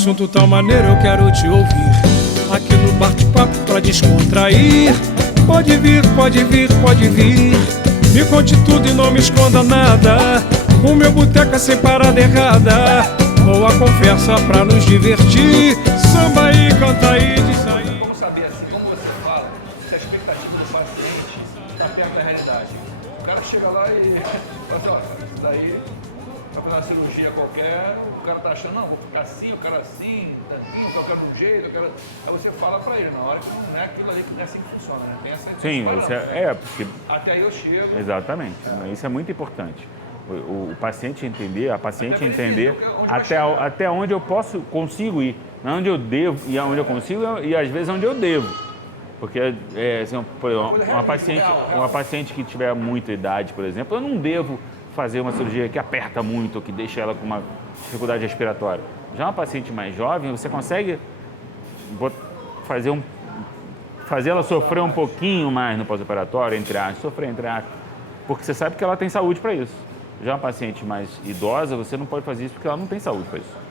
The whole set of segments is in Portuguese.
assunto tão maneiro, eu quero te ouvir. Aqui no bate-papo pra descontrair. Pode vir, pode vir, pode vir. Me conte tudo e não me esconda nada. O meu boteco é sem parada errada. Boa conversa pra nos divertir. Samba aí, canta aí, diz aí. Como saber, assim, como você fala, se a expectativa do paciente está perto da realidade? O cara chega lá e fala assim, ó, isso daí vai fazer uma cirurgia qualquer, o cara tá achando, não, vou ficar assim, o cara assim, tantinho, eu quero de um jeito, eu quero... Aí você fala pra ele, na hora que não é aquilo ali, que não é assim que funciona, né? Tem essa Sim, porque... Até aí eu chego... Exatamente, isso é muito importante. O paciente entender, a paciente entender até onde eu consigo ir, não onde eu devo e aonde eu consigo e às vezes onde eu devo. Porque, assim, por exemplo, uma paciente que tiver muita idade, por exemplo, eu não devo fazer uma cirurgia que aperta muito, ou que deixa ela com uma dificuldade respiratória. Já uma paciente mais jovem, você consegue fazer ela sofrer um pouquinho mais no pós-operatório, sofrer entre aspas, porque você sabe que ela tem saúde para isso. Já uma paciente mais idosa, você não pode fazer isso porque ela não tem saúde para isso.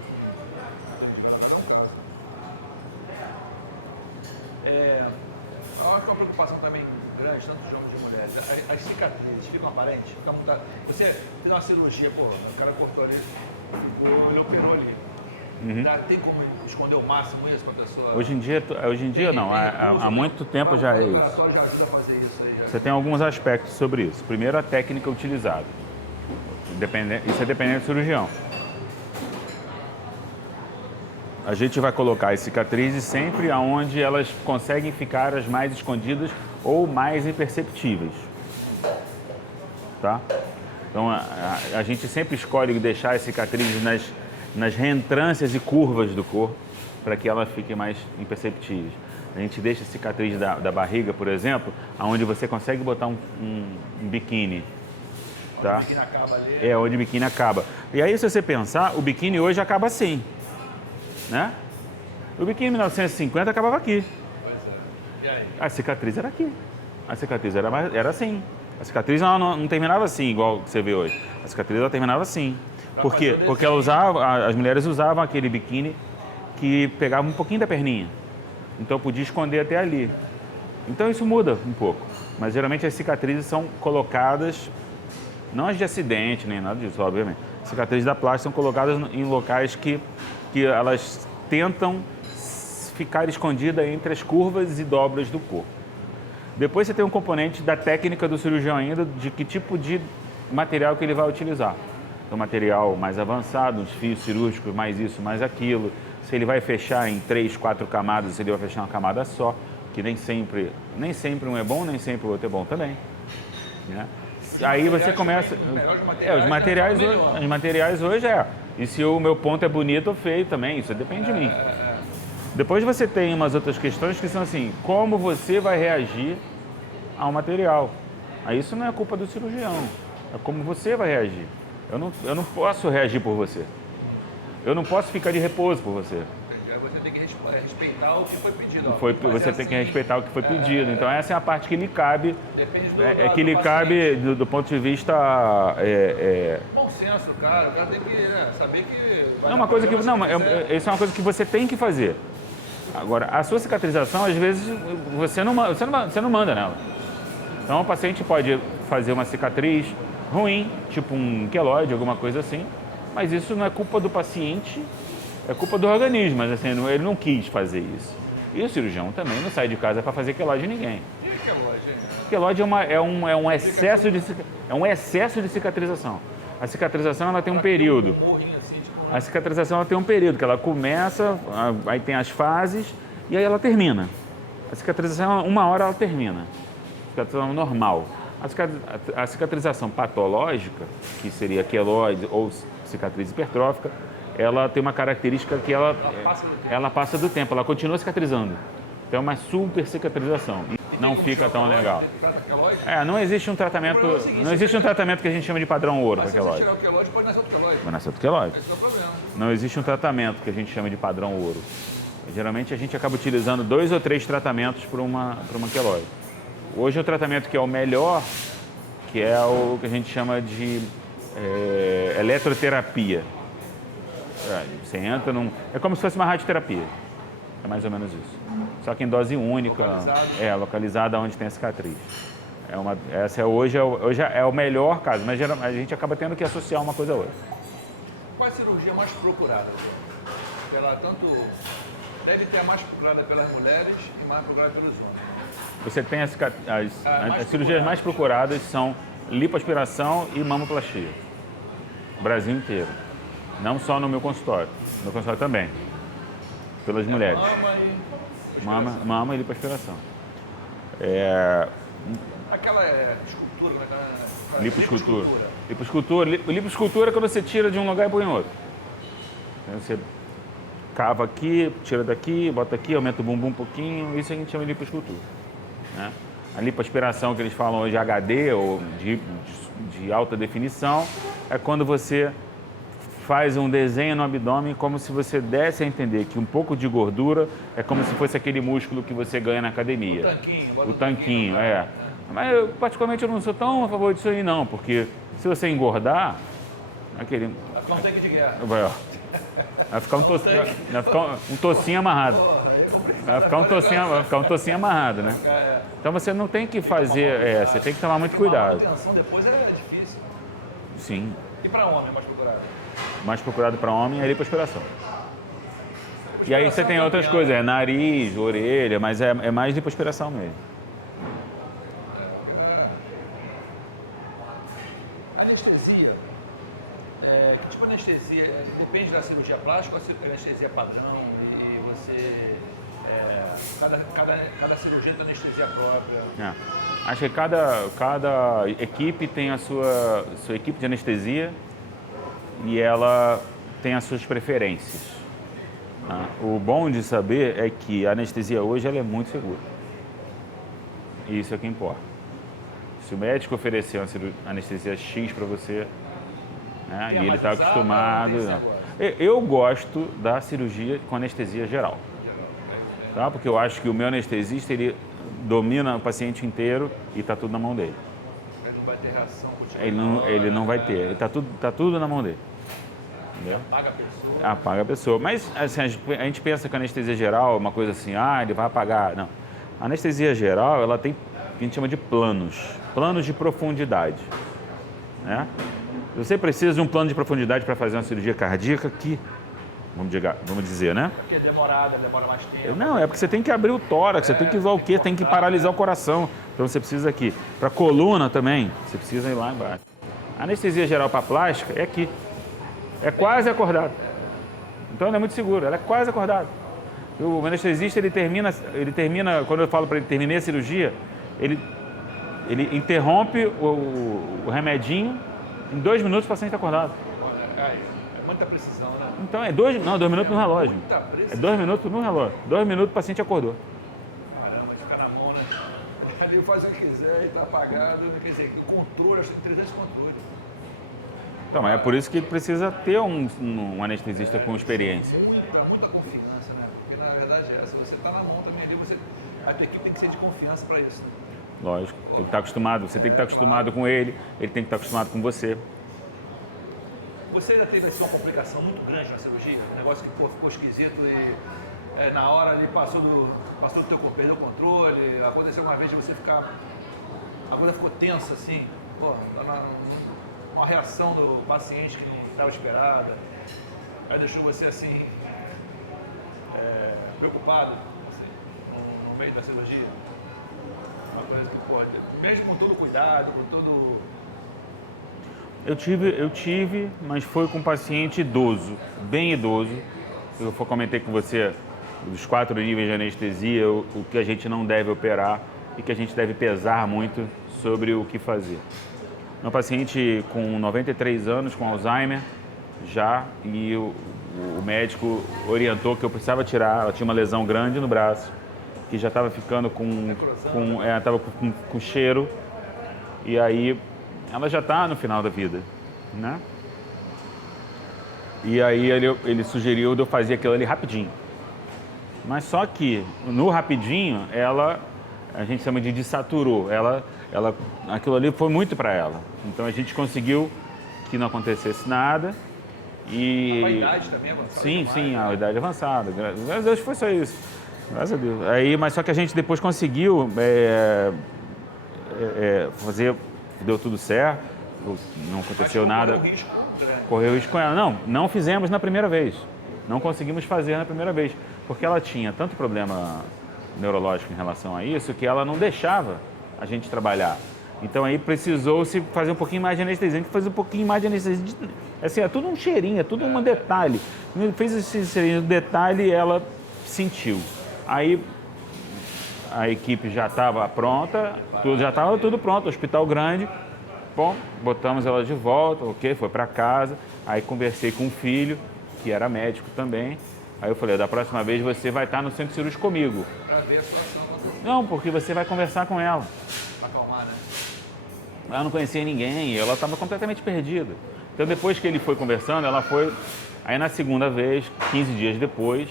Uma preocupação também grande, tanto de homens como de mulheres, as cicatrizes ficam aparentes, você fez uma cirurgia, pô, o cara cortou ali, ele operou ali. Uhum. Tem como esconder o máximo isso para a pessoa? Hoje em dia não, há muito tempo já é isso. Já ajuda a fazer isso aí, Você tem alguns aspectos sobre isso. Primeiro, a técnica utilizada. Isso é dependente do cirurgião. A gente vai colocar as cicatrizes sempre aonde elas conseguem ficar as mais escondidas ou mais imperceptíveis. Tá? Então, a gente sempre escolhe deixar as cicatrizes nas reentrâncias e curvas do corpo para que elas fiquem mais imperceptíveis. A gente deixa a cicatriz da barriga, por exemplo, onde você consegue botar um biquíni. Tá? O biquíni acaba ali. Onde o biquíni acaba. E aí, se você pensar, o biquíni hoje acaba assim. Né? O biquíni em 1950 acabava aqui. Pois é. E aí? A cicatriz era aqui. A cicatriz era assim. A cicatriz não terminava assim, igual você vê hoje. A cicatriz ela terminava assim. Por quê? Porque as mulheres usavam aquele biquíni que pegava um pouquinho da perninha. Então podia esconder até ali. Então isso muda um pouco. Mas geralmente as cicatrizes são colocadas, não as de acidente, nem nada disso, obviamente. As cicatrizes da plástica são colocadas em locais que elas tentam ficar escondidas entre as curvas e dobras do corpo. Depois você tem um componente da técnica do cirurgião ainda, de que tipo de material que ele vai utilizar. Então, material mais avançado, uns fios cirúrgicos, mais isso, mais aquilo. Se ele vai fechar em 3, 4 camadas, se ele vai fechar uma camada só, que nem sempre um é bom, nem sempre o outro é bom também. Né? Aí você começa... Os materiais hoje E se o meu ponto é bonito ou feio também, isso depende de mim. Depois você tem umas outras questões que são assim, como você vai reagir ao material. Aí isso não é culpa do cirurgião, é como você vai reagir. Eu não posso reagir por você. Eu não posso ficar de repouso por você. Você tem que respeitar o que foi pedido. Você tem que respeitar o que foi pedido. Então essa é a parte que lhe cabe. Depende do que lhe cabe do ponto de vista. Bom senso, cara. O cara tem que saber que. Isso é uma coisa que você tem que fazer. Agora, a sua cicatrização, às vezes, você não manda nela. Então, o paciente pode fazer uma cicatriz ruim, tipo um queloide, alguma coisa assim, mas isso não é culpa do paciente, é culpa do organismo, mas assim, ele não quis fazer isso. E o cirurgião também não sai de casa para fazer queloide em ninguém. E queloide? Queloide é um excesso de cicatrização. A cicatrização ela tem um período. A cicatrização ela tem um período que ela começa, aí tem as fases e aí ela termina. A cicatrização, uma hora ela termina. A cicatrização normal. A cicatrização patológica, que seria queloide ou cicatriz hipertrófica, ela tem uma característica que ela passa do tempo, ela continua cicatrizando. Então é uma super cicatrização. Não fica tão legal. Não existe um tratamento. Não existe um tratamento que a gente chama de padrão ouro para queloide. Se tirar o queloide, pode nascer outro queloide. Vai nascer outro queloide. Esse é o problema. Não existe um tratamento que a gente chama de padrão ouro. Geralmente a gente acaba utilizando 2 ou 3 tratamentos para uma queloide. Hoje o tratamento que é o melhor, que é o que a gente chama de eletroterapia. Você entra num... É como se fosse uma radioterapia. É mais ou menos isso. Só que em dose única, localizada onde tem a cicatriz. Essa hoje é o melhor caso, mas a gente acaba tendo que associar uma coisa a outra. Qual a cirurgia mais procurada? Deve ter a mais procurada pelas mulheres e mais procurada pelos homens. Você tem as cirurgias mais procuradas são lipoaspiração e mamoplastia. Brasil inteiro. Não só no meu consultório. No meu consultório também. Pelas mulheres. Mama e lipoaspiração. Aquela escultura, né? Lipoescultura. Lipoescultura é quando você tira de um lugar e põe em outro. Então, você cava aqui, tira daqui, bota aqui, aumenta o bumbum um pouquinho. Isso a gente chama de lipoescultura. Né? A lipoaspiração que eles falam hoje HD ou de alta definição é quando você faz um desenho no abdômen como se você desse a entender que um pouco de gordura é como se fosse aquele músculo que você ganha na academia. O tanquinho, Mas eu, particularmente, eu não sou tão a favor disso aí não, porque se você engordar, aquele... Vai ficar um tanque de guerra. Vai ficar um tocinho amarrado. Vai ficar um tocinho amarrado, né? Então você não tem que fazer, você tem que tomar muito cuidado. A manutenção depois é difícil. Sim. E para homem, mais procurado? Mais procurado para homem é a lipoaspiração. E aí você tem outras coisas, nariz, orelha, mas é mais lipoaspiração mesmo. Anestesia, que tipo de anestesia? Depende da cirurgia plástica ou a anestesia padrão? E você, cada cirurgia tem anestesia própria? Acho que cada equipe tem a sua equipe de anestesia e ela tem as suas preferências. O bom de saber é que a anestesia hoje ela é muito segura. E isso é o que importa. Se o médico oferecer uma anestesia X para você, né, e ele está acostumado... Eu gosto da cirurgia com anestesia geral. Tá? Porque eu acho que o meu anestesista, ele domina o paciente inteiro e está tudo na mão dele. Ele não vai ter reação. Ele não vai ter. Tá tudo na mão dele. Entendeu? Apaga a pessoa. Apaga a pessoa. Mas assim, a gente pensa que a anestesia geral é uma coisa assim, ele vai apagar. Não. A anestesia geral, ela tem o que a gente chama de planos de profundidade. Né? Você precisa de um plano de profundidade para fazer uma cirurgia cardíaca que, vamos dizer, né? Porque demora mais tempo. Não, é porque você tem que abrir o tórax, você tem que usar o quê? Tem que paralisar o coração. Então você precisa aqui. Para coluna também, você precisa ir lá embaixo. A anestesia geral para plástica é aqui. É quase acordado. Então ela é muito segura, ela é quase acordada. O anestesista, ele termina, quando eu falo para ele terminar a cirurgia, ele interrompe o remedinho, em 2 minutos o paciente está acordado. É muita precisão, né? Então é 2 minutos no relógio. É 2 minutos no relógio. 2 minutos o paciente acordou. Caramba, fica na mão, né? Ali faz o que quiser e está apagado. Quer dizer, o controle, acho que tem 300 controles. Então, é por isso que precisa ter um anestesista com experiência. Muita confiança, né? Porque na verdade se você está na mão também ali, a tua equipe tem que ser de confiança para isso. Né? Lógico, tem que estar acostumado, você tem que estar acostumado com ele tem que estar acostumado com você. Você já teve assim, uma complicação muito grande na cirurgia? Um negócio que ficou esquisito e na hora ali passou do teu corpo, perdeu o controle, aconteceu uma vez de você ficar... A coisa ficou tensa assim, uma reação do paciente que não estava esperada, aí deixou você assim, preocupado assim, no meio da cirurgia? Uma coisa que pode, mesmo com todo cuidado, com todo... Eu tive, mas foi com um paciente idoso, bem idoso. Eu comentei com você dos 4 níveis de anestesia, o que a gente não deve operar e que a gente deve pesar muito sobre o que fazer. Um paciente com 93 anos, com Alzheimer, já, e o médico orientou que eu precisava tirar, ela tinha uma lesão grande no braço, que já estava ficando com cheiro, e aí ela já está no final da vida, né? E aí ele sugeriu de eu fazer aquilo ali rapidinho. Mas só que no rapidinho, a gente chama de desaturou, aquilo ali foi muito para ela. Então a gente conseguiu que não acontecesse nada E... A idade também é avançada. Sim, demais, sim, né? a idade avançada. Graças a Deus foi só isso. Graças a Deus. Aí, mas só que a gente depois conseguiu fazer, deu tudo certo, não aconteceu nada. Correu um risco grande. Correu risco com ela. Não fizemos na primeira vez. Não conseguimos fazer na primeira vez. Porque ela tinha tanto problema neurológico em relação a isso que ela não deixava a gente trabalhar. Então aí precisou-se fazer um pouquinho mais de anestesia. A gente fez um pouquinho mais de anestesia. Assim, é tudo um cheirinho, é tudo um detalhe. Fez esse cheirinho, detalhe, ela sentiu. Aí a equipe já estava pronta, já estava tudo pronto, hospital grande. Bom, botamos ela de volta, ok, foi para casa. Aí conversei com o filho, que era médico também. Aí eu falei, da próxima vez você vai estar no centro cirúrgico comigo. Para ver a situação. Não, porque você vai conversar com ela. Para acalmar, né? Ela não conhecia ninguém, ela estava completamente perdida. Então depois que ele foi conversando, ela foi... Aí na segunda vez, 15 dias depois,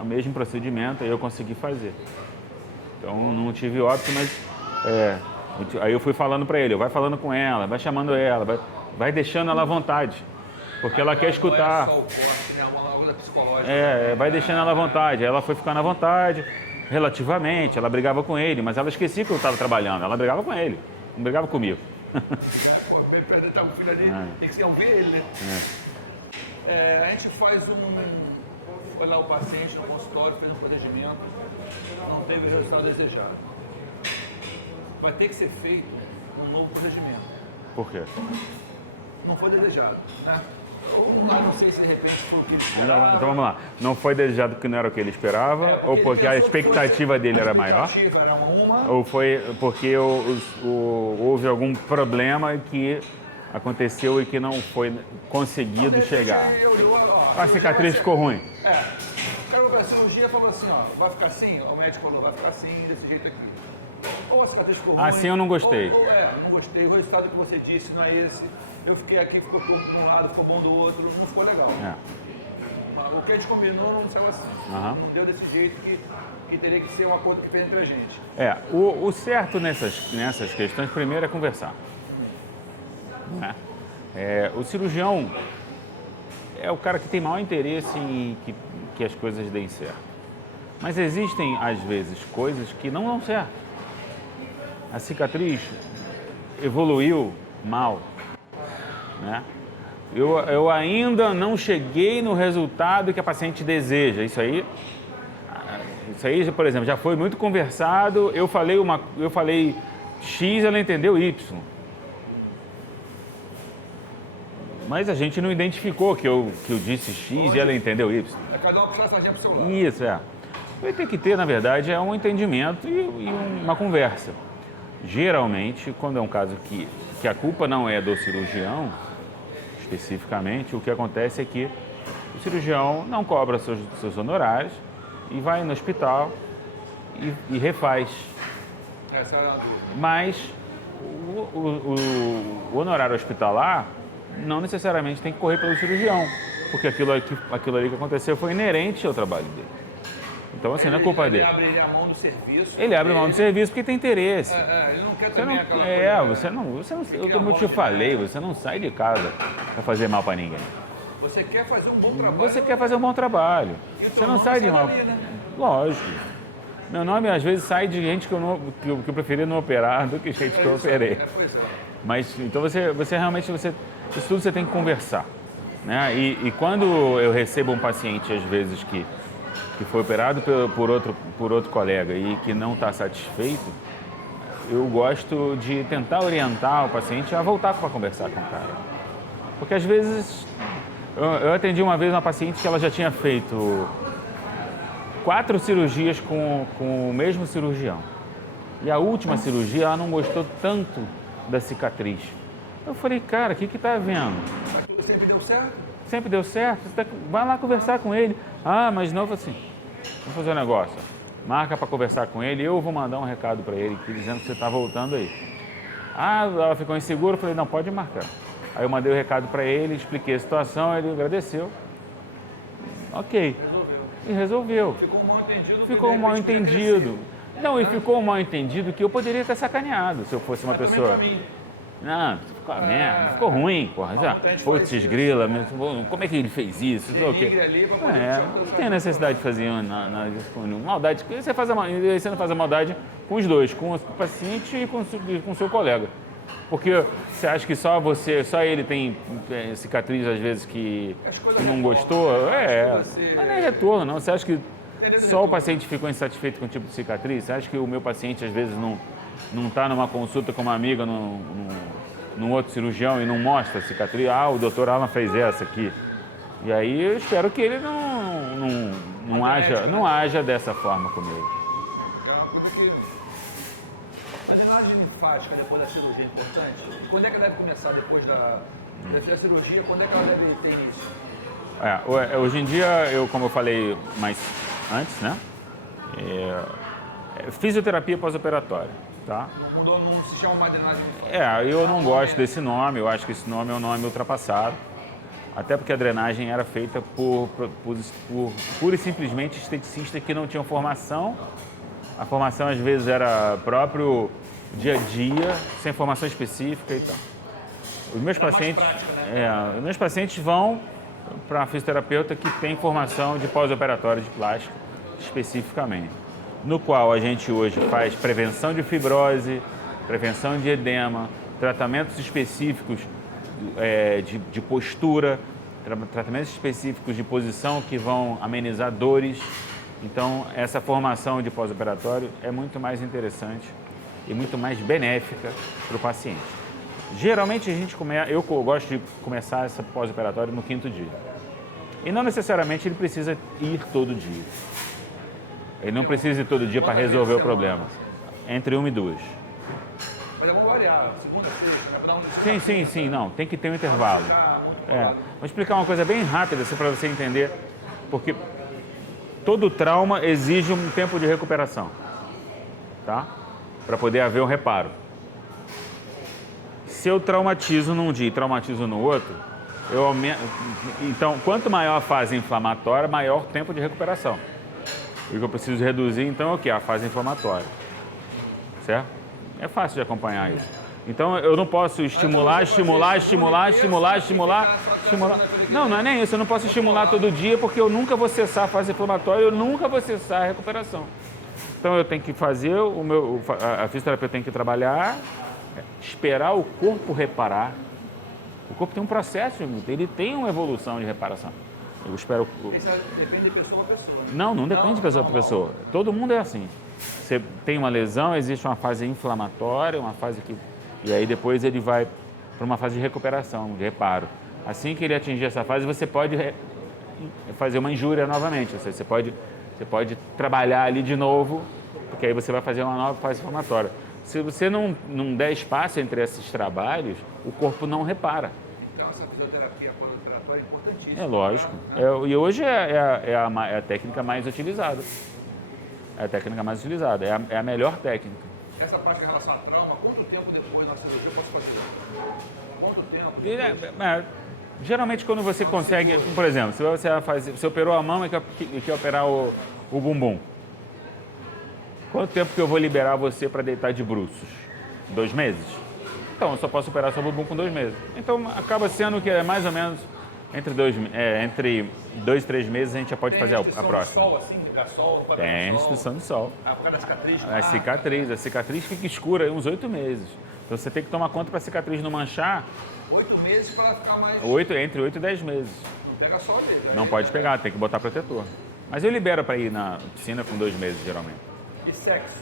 o mesmo procedimento, aí eu consegui fazer. Então não tive óbito, mas... aí eu fui falando para ele, vai falando com ela, vai chamando ela, vai deixando ela à vontade. Porque ela quer escutar. Não é só o corte, né? Uma coisa psicológica. Vai deixando ela à vontade. Aí ela foi ficando à vontade, relativamente, ela brigava com ele, mas ela esquecia que eu estava trabalhando, ela brigava com ele, não brigava comigo. Pô, bem apresentar o filho ali, tem que se ouvir ele, né? A gente faz foi lá o paciente no consultório, fez um procedimento, não teve o resultado desejado. Vai ter que ser feito um novo procedimento. Por quê? Não foi desejado, né? Não sei se de repente foi o que ele Então esperava. vamos lá. Não foi desejado porque não era o que ele esperava? Ou porque a expectativa dele era maior? A expectativa era uma. Ou foi porque houve algum problema que aconteceu e que não foi conseguido chegar? A cicatriz ficou ruim. O cara vai para a cirurgia e falou assim, ó, vai ficar assim? O médico falou, vai ficar assim, desse jeito aqui. Ou a cicatriz ficou ruim. Assim eu não gostei. Não gostei. O resultado que você disse não é esse. Eu fiquei aqui, ficou bom de um lado, ficou bom do outro, não ficou legal. O que a gente combinou não saiu assim. Não deu desse jeito que teria que ser um acordo que fez entre a gente. O certo nessas questões, primeiro, é conversar. Né? O cirurgião é o cara que tem maior interesse em que as coisas deem certo. Mas existem, às vezes, coisas que não dão certo. A cicatriz evoluiu mal. Né? Eu ainda não cheguei no resultado que a paciente deseja. Isso aí, por exemplo, já foi muito conversado. Eu falei X, ela entendeu Y. Mas a gente não identificou que eu disse X e ela entendeu Y. Cada um puxar a sardinha pro seu lado. Isso, Vai ter que ter, na verdade, um entendimento e uma conversa. Geralmente, quando é um caso que a culpa não é do cirurgião, especificamente, o que acontece é que o cirurgião não cobra seus honorários e vai no hospital e refaz. Essa era a dúvida. Mas o honorário hospitalar não necessariamente tem que correr pelo cirurgião, porque aquilo ali que aconteceu foi inerente ao trabalho dele. Então, assim, não é culpa dele. Ele abre a mão do serviço. Ele abre mão do serviço porque tem interesse. Ele não quer também aquela coisa. Como eu te falei, você não sai de casa para fazer mal para ninguém. Você quer fazer um bom trabalho. Você quer fazer um bom trabalho. Você não sai de mal. Dali, né? Lógico. Meu nome, às vezes, sai de gente que eu preferi não operar do que gente que eu operei. Pois é. Mas, então, você realmente, isso tudo você tem que conversar. Né? E quando eu recebo um paciente, às vezes, que foi operado por outro colega e que não está satisfeito, eu gosto de tentar orientar o paciente a voltar para conversar com o cara. Porque às vezes, eu atendi uma vez uma paciente que ela já tinha feito 4 cirurgias com o mesmo cirurgião. E a última cirurgia, ela não gostou tanto da cicatriz. Eu falei, cara, o que está havendo? Sempre deu certo? Sempre deu certo? Vai lá conversar com ele. Mas não, assim, vamos fazer um negócio. Marca para conversar com ele, eu vou mandar um recado para ele dizendo que você está voltando aí. Ela ficou insegura, eu falei, não, pode marcar. Aí eu mandei o recado para ele, expliquei a situação, ele agradeceu. Ok. E resolveu. Ficou um mal entendido. Ficou um mal entendido. Não, e ficou um mal entendido que eu poderia ter sacaneado se eu fosse uma pessoa. Não, ficou uma merda, ficou ruim, porra. Já, muita gente putz, faz isso. grila, mas, pô, como é que ele fez isso? Sei lá o quê. Denigre ali pra poder É, puxar o não teu tem necessidade de fazer maldade. Você não faz a maldade com os dois, com o paciente e com o seu colega. Porque você acha que só ele tem cicatriz às vezes que não gostou? Não é nem retorno, não. Você acha que só o paciente ficou insatisfeito com o tipo de cicatriz? Você acha que o meu paciente às vezes não está numa consulta com uma amiga num outro cirurgião e não mostra a cicatriz? Ah, o doutor Alan fez essa aqui. E aí eu espero que ele não haja dessa forma comigo. É uma coisa que... A drenagem linfática depois da cirurgia é importante? Quando é que deve começar depois da cirurgia? Quando é que ela deve ter início? Hoje em dia, como eu falei mais antes, né? Fisioterapia pós-operatória, tá? Não mudou, não se chama mais drenagem linfática. Eu não gosto desse nome, eu acho que esse nome é um nome ultrapassado. Até porque a drenagem era feita por pura e simplesmente esteticistas que não tinham formação. A formação às vezes era próprio dia a dia, sem formação específica e tal. Os meus pacientes, os meus pacientes vão para a fisioterapeuta que tem formação de pós-operatório de plástica especificamente, no qual a gente hoje faz prevenção de fibrose, prevenção de edema, tratamentos específicos de postura, tratamentos específicos de posição que vão amenizar dores. Então, essa formação de pós-operatório é muito mais interessante e muito mais benéfica para o paciente. Geralmente, eu gosto de começar essa pós-operatório no 5º dia. E não necessariamente ele precisa ir todo dia. Ele não precisa ir todo dia para resolver o problema. Entre 1 e 2. Mas vamos variar, segunda, sexta, Sim, não, tem que ter um intervalo. Vou explicar uma coisa bem rápida para você entender, porque todo trauma exige um tempo de recuperação, tá? Para poder haver um reparo. Se eu traumatizo num dia e traumatizo no outro, então, quanto maior a fase inflamatória, maior o tempo de recuperação. O que eu preciso reduzir, então, é o quê? A fase inflamatória. Certo? É fácil de acompanhar isso. Então, eu não posso estimular. Não é nem isso. Eu não posso estimular todo dia, porque eu nunca vou cessar a fase inflamatória, eu nunca vou cessar a recuperação. Então, eu tenho que fazer, a fisioterapia tem que trabalhar, esperar o corpo reparar. O corpo tem um processo, ele tem uma evolução de reparação. Eu espero... Isso depende de pessoa para pessoa. Não depende de pessoa para pessoa. Todo mundo é assim. Você tem uma lesão, existe uma fase inflamatória, uma fase que... E aí depois ele vai para uma fase de recuperação, de reparo. Assim que ele atingir essa fase, você pode fazer uma injúria novamente. Ou seja, você pode trabalhar ali de novo, porque aí você vai fazer uma nova fase inflamatória. Se você não der espaço entre esses trabalhos, o corpo não repara. Então, essa fisioterapia pós-operatória é importantíssima. É lógico. E hoje é a técnica mais utilizada. É a técnica mais utilizada, é a melhor técnica. Essa parte em relação a trauma, quanto tempo depois da cirurgia eu posso fazer? Quanto tempo? Geralmente quando você consegue, por exemplo, se você operou a mão e quer operar o bumbum, quanto tempo que eu vou liberar você para deitar de bruços? 2 meses? Então, eu só posso operar seu bumbum com 2 meses. Então, acaba sendo que é mais ou menos entre 2 e 3 meses a gente já pode fazer a próxima. Sol, assim, ficar sol, Tem restrição de sol. Por causa da cicatriz? A cicatriz fica escura uns 8 meses. Então, você tem que tomar conta para a cicatriz não manchar. 8 meses para ficar mais... Entre 8 e 10 meses. Não pega sol mesmo. Não pode pegar, tem que botar protetor. Mas eu libero para ir na piscina com 2 meses, geralmente. E sexo?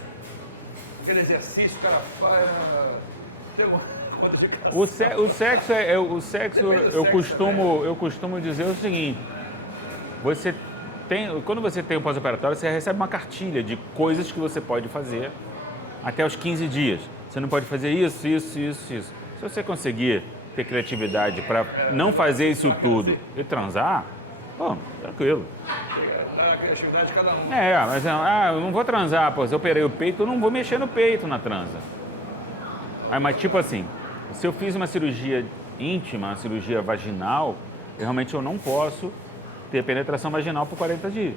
Aquele exercício, o cara faz... Tem uma conta de casa. O sexo eu costumo dizer o seguinte: quando você tem um pós-operatório, você recebe uma cartilha de coisas que você pode fazer até os 15 dias. Você não pode fazer isso. Se você conseguir ter criatividade para não fazer isso tudo e transar, bom, tranquilo. A criatividade de cada um. Mas eu não vou transar, se eu operei o peito, eu não vou mexer no peito na transa. Mas tipo assim, se eu fiz uma cirurgia íntima, uma cirurgia vaginal, realmente eu não posso ter penetração vaginal por 40 dias.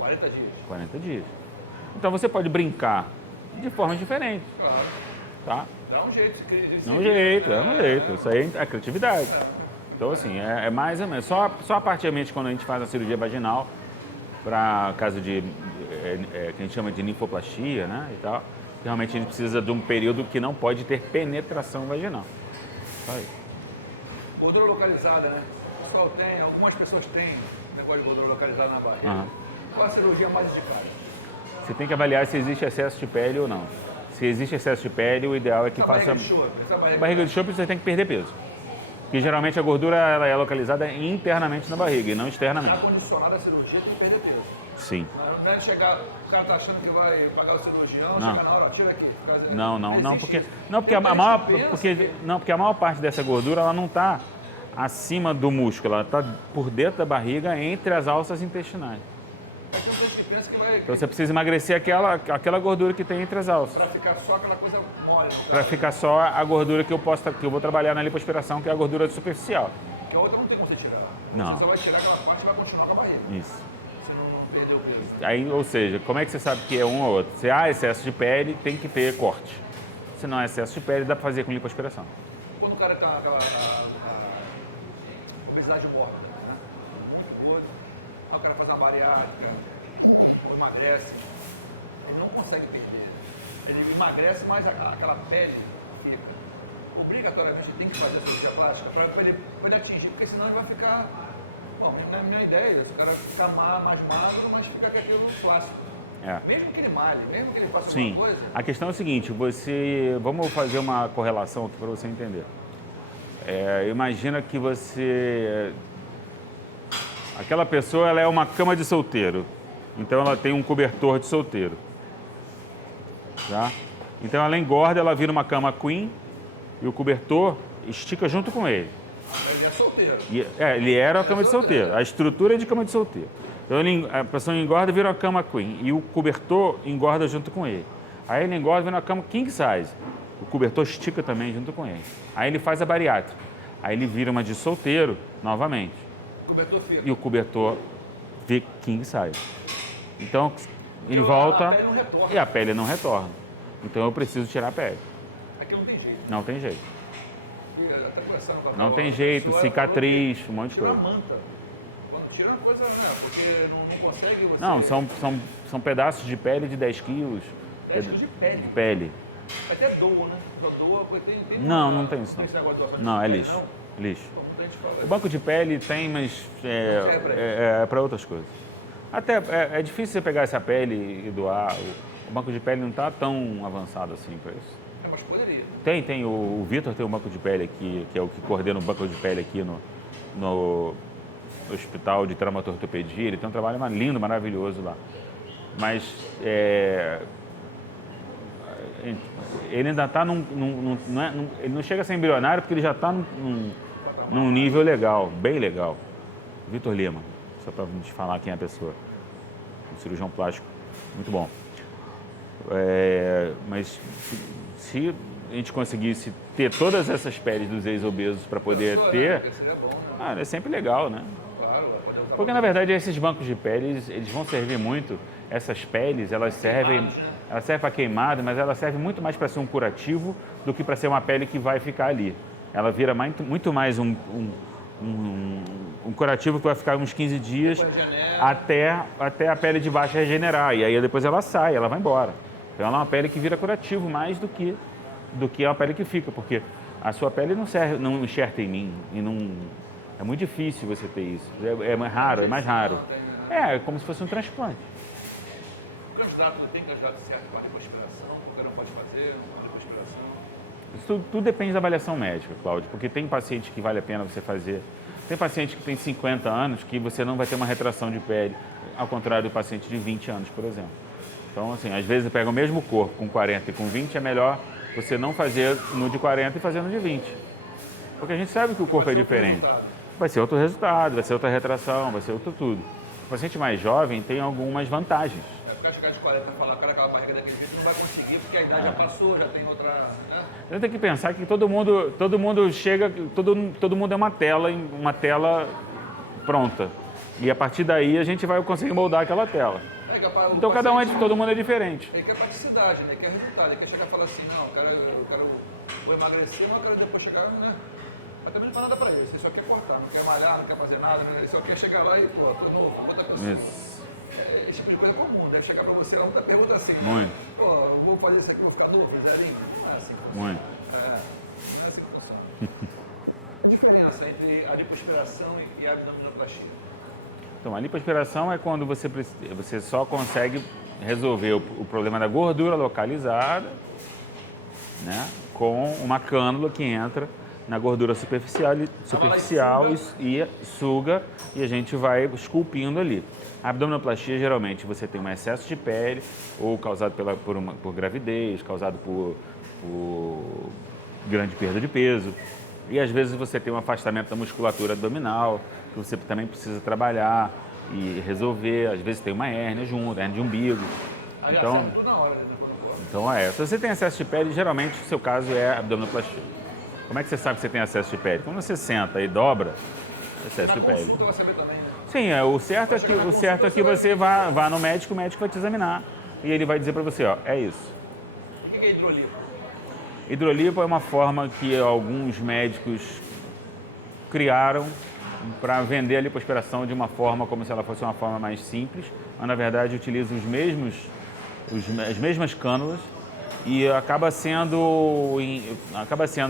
40 dias? 40 dias. Então você pode brincar de formas diferentes. Claro. Tá? Dá um jeito. Dá um jeito. Isso aí é a criatividade. Então, assim, é mais ou menos. Só a partir da mente quando a gente faz a cirurgia vaginal, para caso de, que a gente chama de ninfoplastia, né, e tal, realmente a gente precisa de um período que não pode ter penetração vaginal. Só isso. Gordura localizada, né? O pessoal tem, algumas pessoas têm negócio de gordura localizada na barriga. Uhum. Qual a cirurgia mais indicada? Você tem que avaliar se existe excesso de pele ou não. Se existe excesso de pele, o ideal é que faça... Barriga de chope, você tem que perder peso. Porque geralmente a gordura ela é localizada internamente na barriga e não externamente. Na condicionada a cirurgia tem que perder peso. Sim. Não é chegar, o cara tá achando que vai pagar o cirurgião, Não. chegar na hora, tira aqui. Porque a maior parte dessa gordura ela não está acima do músculo, ela está por dentro da barriga, entre as alças intestinais. Mas tem gente que pensa que vai... Então você precisa emagrecer aquela gordura que tem entre as alças. Para ficar só aquela coisa mole. Para ficar só a gordura que eu vou trabalhar na lipoaspiração, que é a gordura superficial. Que a outra não tem como você tirar. Não. Você só vai tirar aquela parte e vai continuar com a barriga. Isso. Você não perdeu o peso. Aí, ou seja, como é que você sabe que é um ou outro? Se há excesso de pele, tem que ter corte. Se não há excesso de pele, dá para fazer com lipoaspiração. Quando o cara tem aquela obesidade mórbida, né? Muito gordo, aí o cara faz uma bariátrica, ou emagrece, ele não consegue perder. Ele emagrece, mas aquela pele fica. Obrigatoriamente ele tem que fazer a cirurgia plástica para ele atingir, porque senão ele vai ficar... Bom, na minha ideia, o cara vai ficar mais magro, mas fica com aquilo flácido. É. Mesmo que ele malhe, mesmo que ele faça Sim. alguma coisa... A questão é o seguinte, vamos fazer uma correlação aqui para você entender. Imagina que aquela pessoa ela é uma cama de solteiro, então ela tem um cobertor de solteiro. Tá? Então ela engorda, ela vira uma cama queen e o cobertor estica junto com ele. Ele é solteiro. Ele era a cama de solteiro, a estrutura é de cama de solteiro. Então a pessoa engorda e vira uma cama queen e o cobertor engorda junto com ele. Aí ele engorda e vira uma cama king size. O cobertor estica também junto com ele. Aí ele faz a bariátrica. Aí ele vira uma de solteiro novamente. O cobertor fica. E o cobertor fica king size. Então ele Porque volta a pele não retorna. e a pele não retorna. Então eu preciso tirar a pele. Aqui não tem jeito. Não tem jeito. Até conversando com a Não tem a jeito, pessoa cicatriz, falou que um monte de tira coisa. a manta. Quando tira uma coisa, né? Porque não consegue você... Não, são pedaços de pele de 10 quilos. 10 quilos de pele. De pele. Até doa, né? Doa, tem Não tem isso não. esse negócio de doação de Não, é pele, lixo. não? Lixo. Bom, a gente fala- O banco de pele tem, mas é para outras coisas. Até é difícil você pegar essa pele e doar. O banco de pele não está tão avançado assim para isso. Mas poderia. Tem. O Vitor tem um banco de pele aqui, que é o que coordena o banco de pele aqui no Hospital de Traumatortopedia. Ele tem um trabalho lindo, maravilhoso lá. Mas ele ainda está ele não chega a ser embrionário porque ele já está num nível legal, bem legal. Vitor Lima, só para te falar quem é a pessoa. Um cirurgião plástico, muito bom. Mas se a gente conseguisse ter todas essas peles dos ex-obesos para poder ter, Seria bom, né? é sempre legal, né? Claro, vai poder usar Porque na verdade esses bancos de peles, eles vão servir muito, essas peles, elas servem para queimada, mas ela serve muito mais para ser um curativo do que para ser uma pele que vai ficar ali. Ela vira muito mais um curativo que vai ficar uns 15 dias até a pele de baixo regenerar. E aí depois ela sai, ela vai embora. Então ela é uma pele que vira curativo mais do que a pele que fica, porque a sua pele não enxerta em mim. E é muito difícil você ter isso. É mais raro. É como se fosse um transplante. O candidato tem candidato certo para a lipoaspiração, qualquer um pode fazer uma lipoaspiração. Isso tudo depende da avaliação médica, Cláudio, porque tem paciente que vale a pena você fazer. Tem paciente que tem 50 anos que você não vai ter uma retração de pele, ao contrário do paciente de 20 anos, por exemplo. Então, assim, às vezes pega o mesmo corpo com 40 e com 20, é melhor você não fazer no de 40 e fazer no de 20. Porque a gente sabe que o corpo é diferente. Vai ser outro resultado, vai ser outra retração, vai ser outro tudo. O paciente mais jovem tem algumas vantagens. Porque acho que de 40 falar, cara, aquela barriga daquele jeito não vai conseguir, porque a idade já passou, já tem outra. Né? Você tem que pensar que todo mundo chega, todo mundo é uma tela pronta. E a partir daí a gente vai conseguir moldar aquela tela. Então todo mundo é diferente. Ele quer praticidade, né? Ele quer resultado. Ele quer chegar e falar assim, não, vou emagrecer, mas eu quero depois chegar, né? Mas também não faz nada pra ele. Você só quer cortar, não quer malhar, não quer fazer nada. Ele só quer chegar lá e, pô, tô novo, outra pessoa. Esse tipo de coisa é comum. Deve chegar pra você lá, muita pergunta assim. Muito. Pô, eu vou fazer isso aqui, vou ficar novo, zerinho. Assim. Muito. É assim que funciona. A diferença entre a lipoaspiração e a abdominoplastia? Então, a lipoaspiração é quando você só consegue resolver o problema da gordura localizada, né, com uma cânula que entra na gordura superficial e suga, e a gente vai esculpindo ali. A abdominoplastia, geralmente, você tem um excesso de pele, ou causado por gravidez, causado por grande perda de peso, e às vezes você tem um afastamento da musculatura abdominal, que você também precisa trabalhar e resolver. Às vezes tem uma hérnia junto, hérnia de umbigo. Então se você tem excesso de pele, geralmente o seu caso é abdominoplastia. Como é que você sabe que você tem excesso de pele? Quando você senta e dobra, excesso de pele. Vai saber também, né? Sim, o certo é que você vá no médico, o médico vai te examinar e ele vai dizer para você, ó, é isso. O que é hidrolipo? Hidrolipo é uma forma que alguns médicos criaram para vender a lipoaspiração de uma forma como se ela fosse uma forma mais simples, mas na verdade utiliza as mesmas cânulas e acaba sendo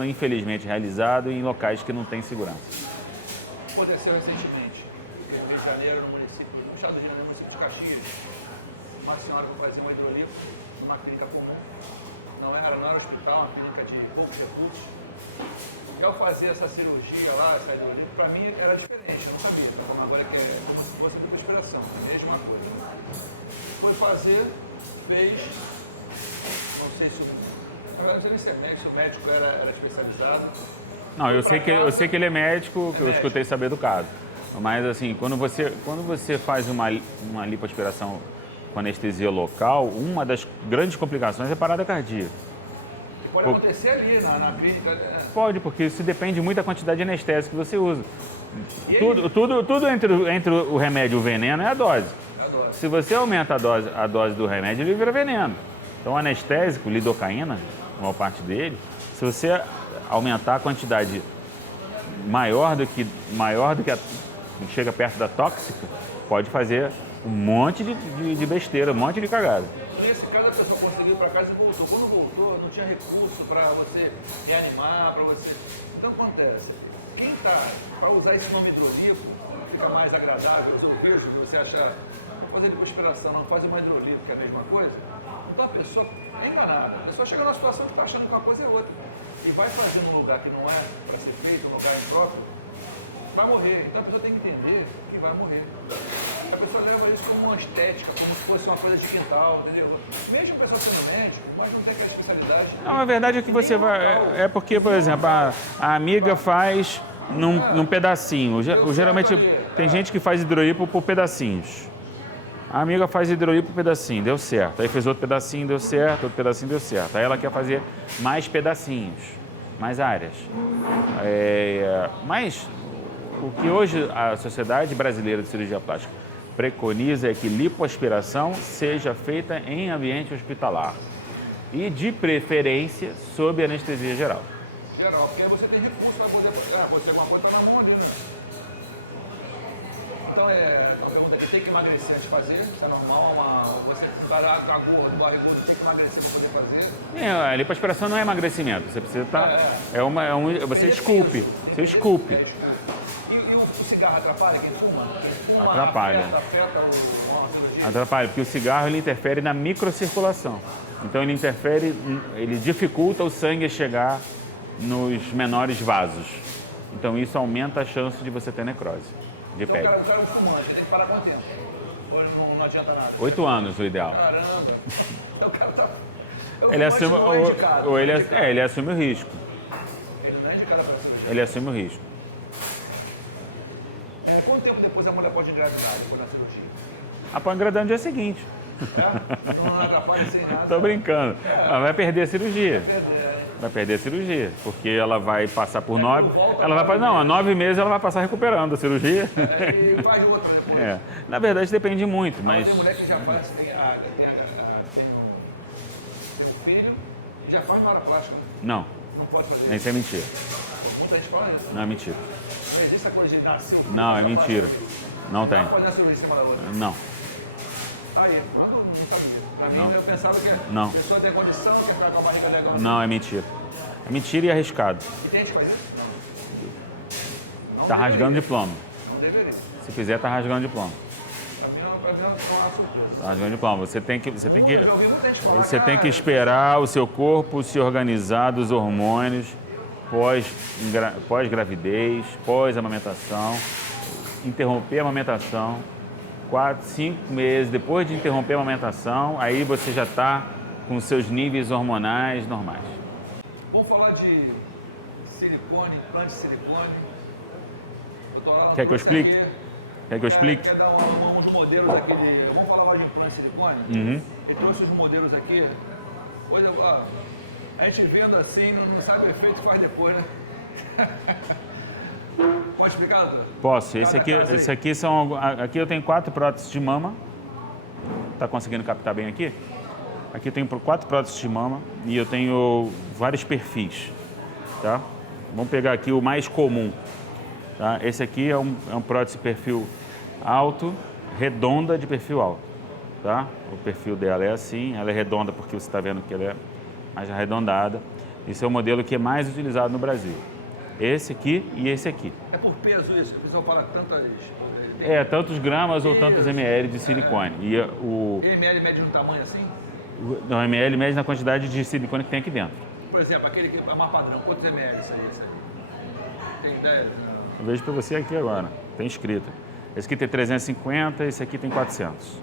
infelizmente realizado em locais que não têm segurança. Aconteceu recentemente, no Rio de Janeiro, no estado de Janeiro, no município de Caxias, uma senhora foi fazer uma hidrolipo numa clínica comum. Não era hospital, uma clínica de poucos recursos. E ao fazer essa cirurgia lá, essa hidrolipo, para mim era diferente, eu não sabia. Agora que é como se fosse lipoaspiração, a mesma coisa. Foi fazer, fez, não sei se não sei nem se é médico, se o médico era especializado. Não, eu sei que ele é médico, que eu escutei saber do caso. Mas assim, quando você faz uma lipoaspiração com anestesia local, uma das grandes complicações é parada cardíaca. Pode acontecer ali na clínica? Pode, porque isso depende muito da quantidade de anestésico que você usa. Tudo entre o remédio e o veneno é a dose. Se você aumenta a dose do remédio, ele vira veneno. Então, o anestésico, lidocaína, uma parte dele, se você aumentar a quantidade maior do que chega perto da tóxica, pode fazer um monte de besteira, um monte de cagada. Nesse caso, a pessoa conseguiu ir para casa e voltou. Quando voltou, não tinha recurso para você reanimar, para você... Então, acontece. Quem está para usar esse nome hidrolipo, fica mais agradável, eu vejo, se você achar, vou fazer lipoaspiração, não faz uma hidrolipo, que é a mesma coisa, então a pessoa é enganada. A pessoa chega numa situação que está achando que uma coisa é outra. E vai fazer num lugar que não é para ser feito, um lugar impróprio, vai morrer. Então a pessoa tem que entender que vai morrer. A pessoa leva isso como uma estética, como se fosse uma coisa de quintal, entendeu? Mesmo a pessoa sendo médico, mas não tem aquela especialidade. Não, a verdade é que você vai... É porque, por exemplo, a amiga faz num pedacinho. Geralmente tem gente que faz hidrolipo por pedacinhos. A amiga faz hidrolipo por pedacinho, deu certo. Aí fez outro pedacinho, deu certo, outro pedacinho, deu certo. Aí ela quer fazer mais pedacinhos, mais áreas. Mas o que hoje a Sociedade Brasileira de Cirurgia Plástica preconiza é que lipoaspiração seja feita em ambiente hospitalar e, de preferência, sob anestesia geral. Geral, porque aí você tem recurso para poder... você alguma coisa está na mão ali, né? Então, a pergunta é, tem que emagrecer antes de fazer? Isso é normal? Você está gordo, barrigudo, tem que emagrecer para poder fazer? A lipoaspiração não é emagrecimento, você precisa estar... Você esculpe, você esculpe. E o cigarro atrapalha quem fuma? Atrapalha. Afeta uma cirurgia? Atrapalha, porque o cigarro ele interfere na microcirculação. Então ele dificulta o sangue chegar nos menores vasos. Então isso aumenta a chance de você ter necrose de pele. Então o cara é um fumante, ele tem que parar quanto tempo? Ou não adianta nada? 8 anos o ideal. Caramba! Então o cara tá... Ele assume o risco. Ele não é indicado para cirurgia? Ele assume o risco. Quanto tempo depois a mulher pode engravidar, depois da cirurgia? Após engravidar no dia seguinte. Não atrapalha sem nada. Tô brincando. Mas vai perder a cirurgia. Vai perder. Vai perder a cirurgia, porque ela vai passar por 9... Ela vai passar, não, há 9 meses ela vai passar recuperando a cirurgia. E faz outra depois. É. Na verdade depende muito, mas... Tem mulher que já faz, tem um filho e já faz na hora plástica. Não, Não pode fazer. isso é mentira. Muita gente fala isso. Não é mentira. Existe essa coisa de nascer. Não, é mentira. Não tem. Não pode fazer a cirurgia em cima da outra. Não. Tá aí, mas não sabia. Pra mim, Não. eu pensava que Não. a pessoa tem condição, quer ficar com a barriga legal. Não, é mentira. É mentira e arriscado. E tem gente que faz isso? Não. Tá rasgando diploma. Não deveria. Se fizer, tá rasgando diploma. Pra mim é uma surpresa. Tá rasgando diploma. Você tem que Eu já ouvi muita gente falar, Você tem que "Ah, esperar o seu corpo se organizar dos hormônios pós-gravidez, pós-amamentação, interromper a amamentação, 4, 5 meses depois de interromper a amamentação, aí você já está com seus níveis hormonais normais. Vamos falar de silicone, implante de silicone. Quer que eu explique? Quer que eu explique? Quer dar uns modelos aqui de... Vamos falar mais de implante de silicone? Uhum. Ele trouxe os modelos aqui. Coisa, ó, a gente vendo assim, não sabe o efeito que faz depois, né? Pode explicar, doutor? Posso. Esse aqui são... Aqui eu tenho 4 próteses de mama. Tá conseguindo captar bem aqui? Aqui eu tenho 4 próteses de mama e eu tenho vários perfis, tá? Vamos pegar aqui o mais comum, tá? Esse aqui é um prótese perfil alto, redonda de perfil alto, tá? O perfil dela é assim, ela é redonda porque você está vendo que ela é mais arredondada. Esse é o modelo que é mais utilizado no Brasil. Esse aqui e esse aqui. É por peso isso, a pessoa fala tantas... Tantos gramas ou tantos ml de silicone. E o ml mede no tamanho assim? Não, ml mede na quantidade de silicone que tem aqui dentro. Por exemplo, aquele que é mais padrão, quantos ml isso aí? Tem ideia? Eu vejo para você aqui agora, tem escrito. Esse aqui tem 350, esse aqui tem 400.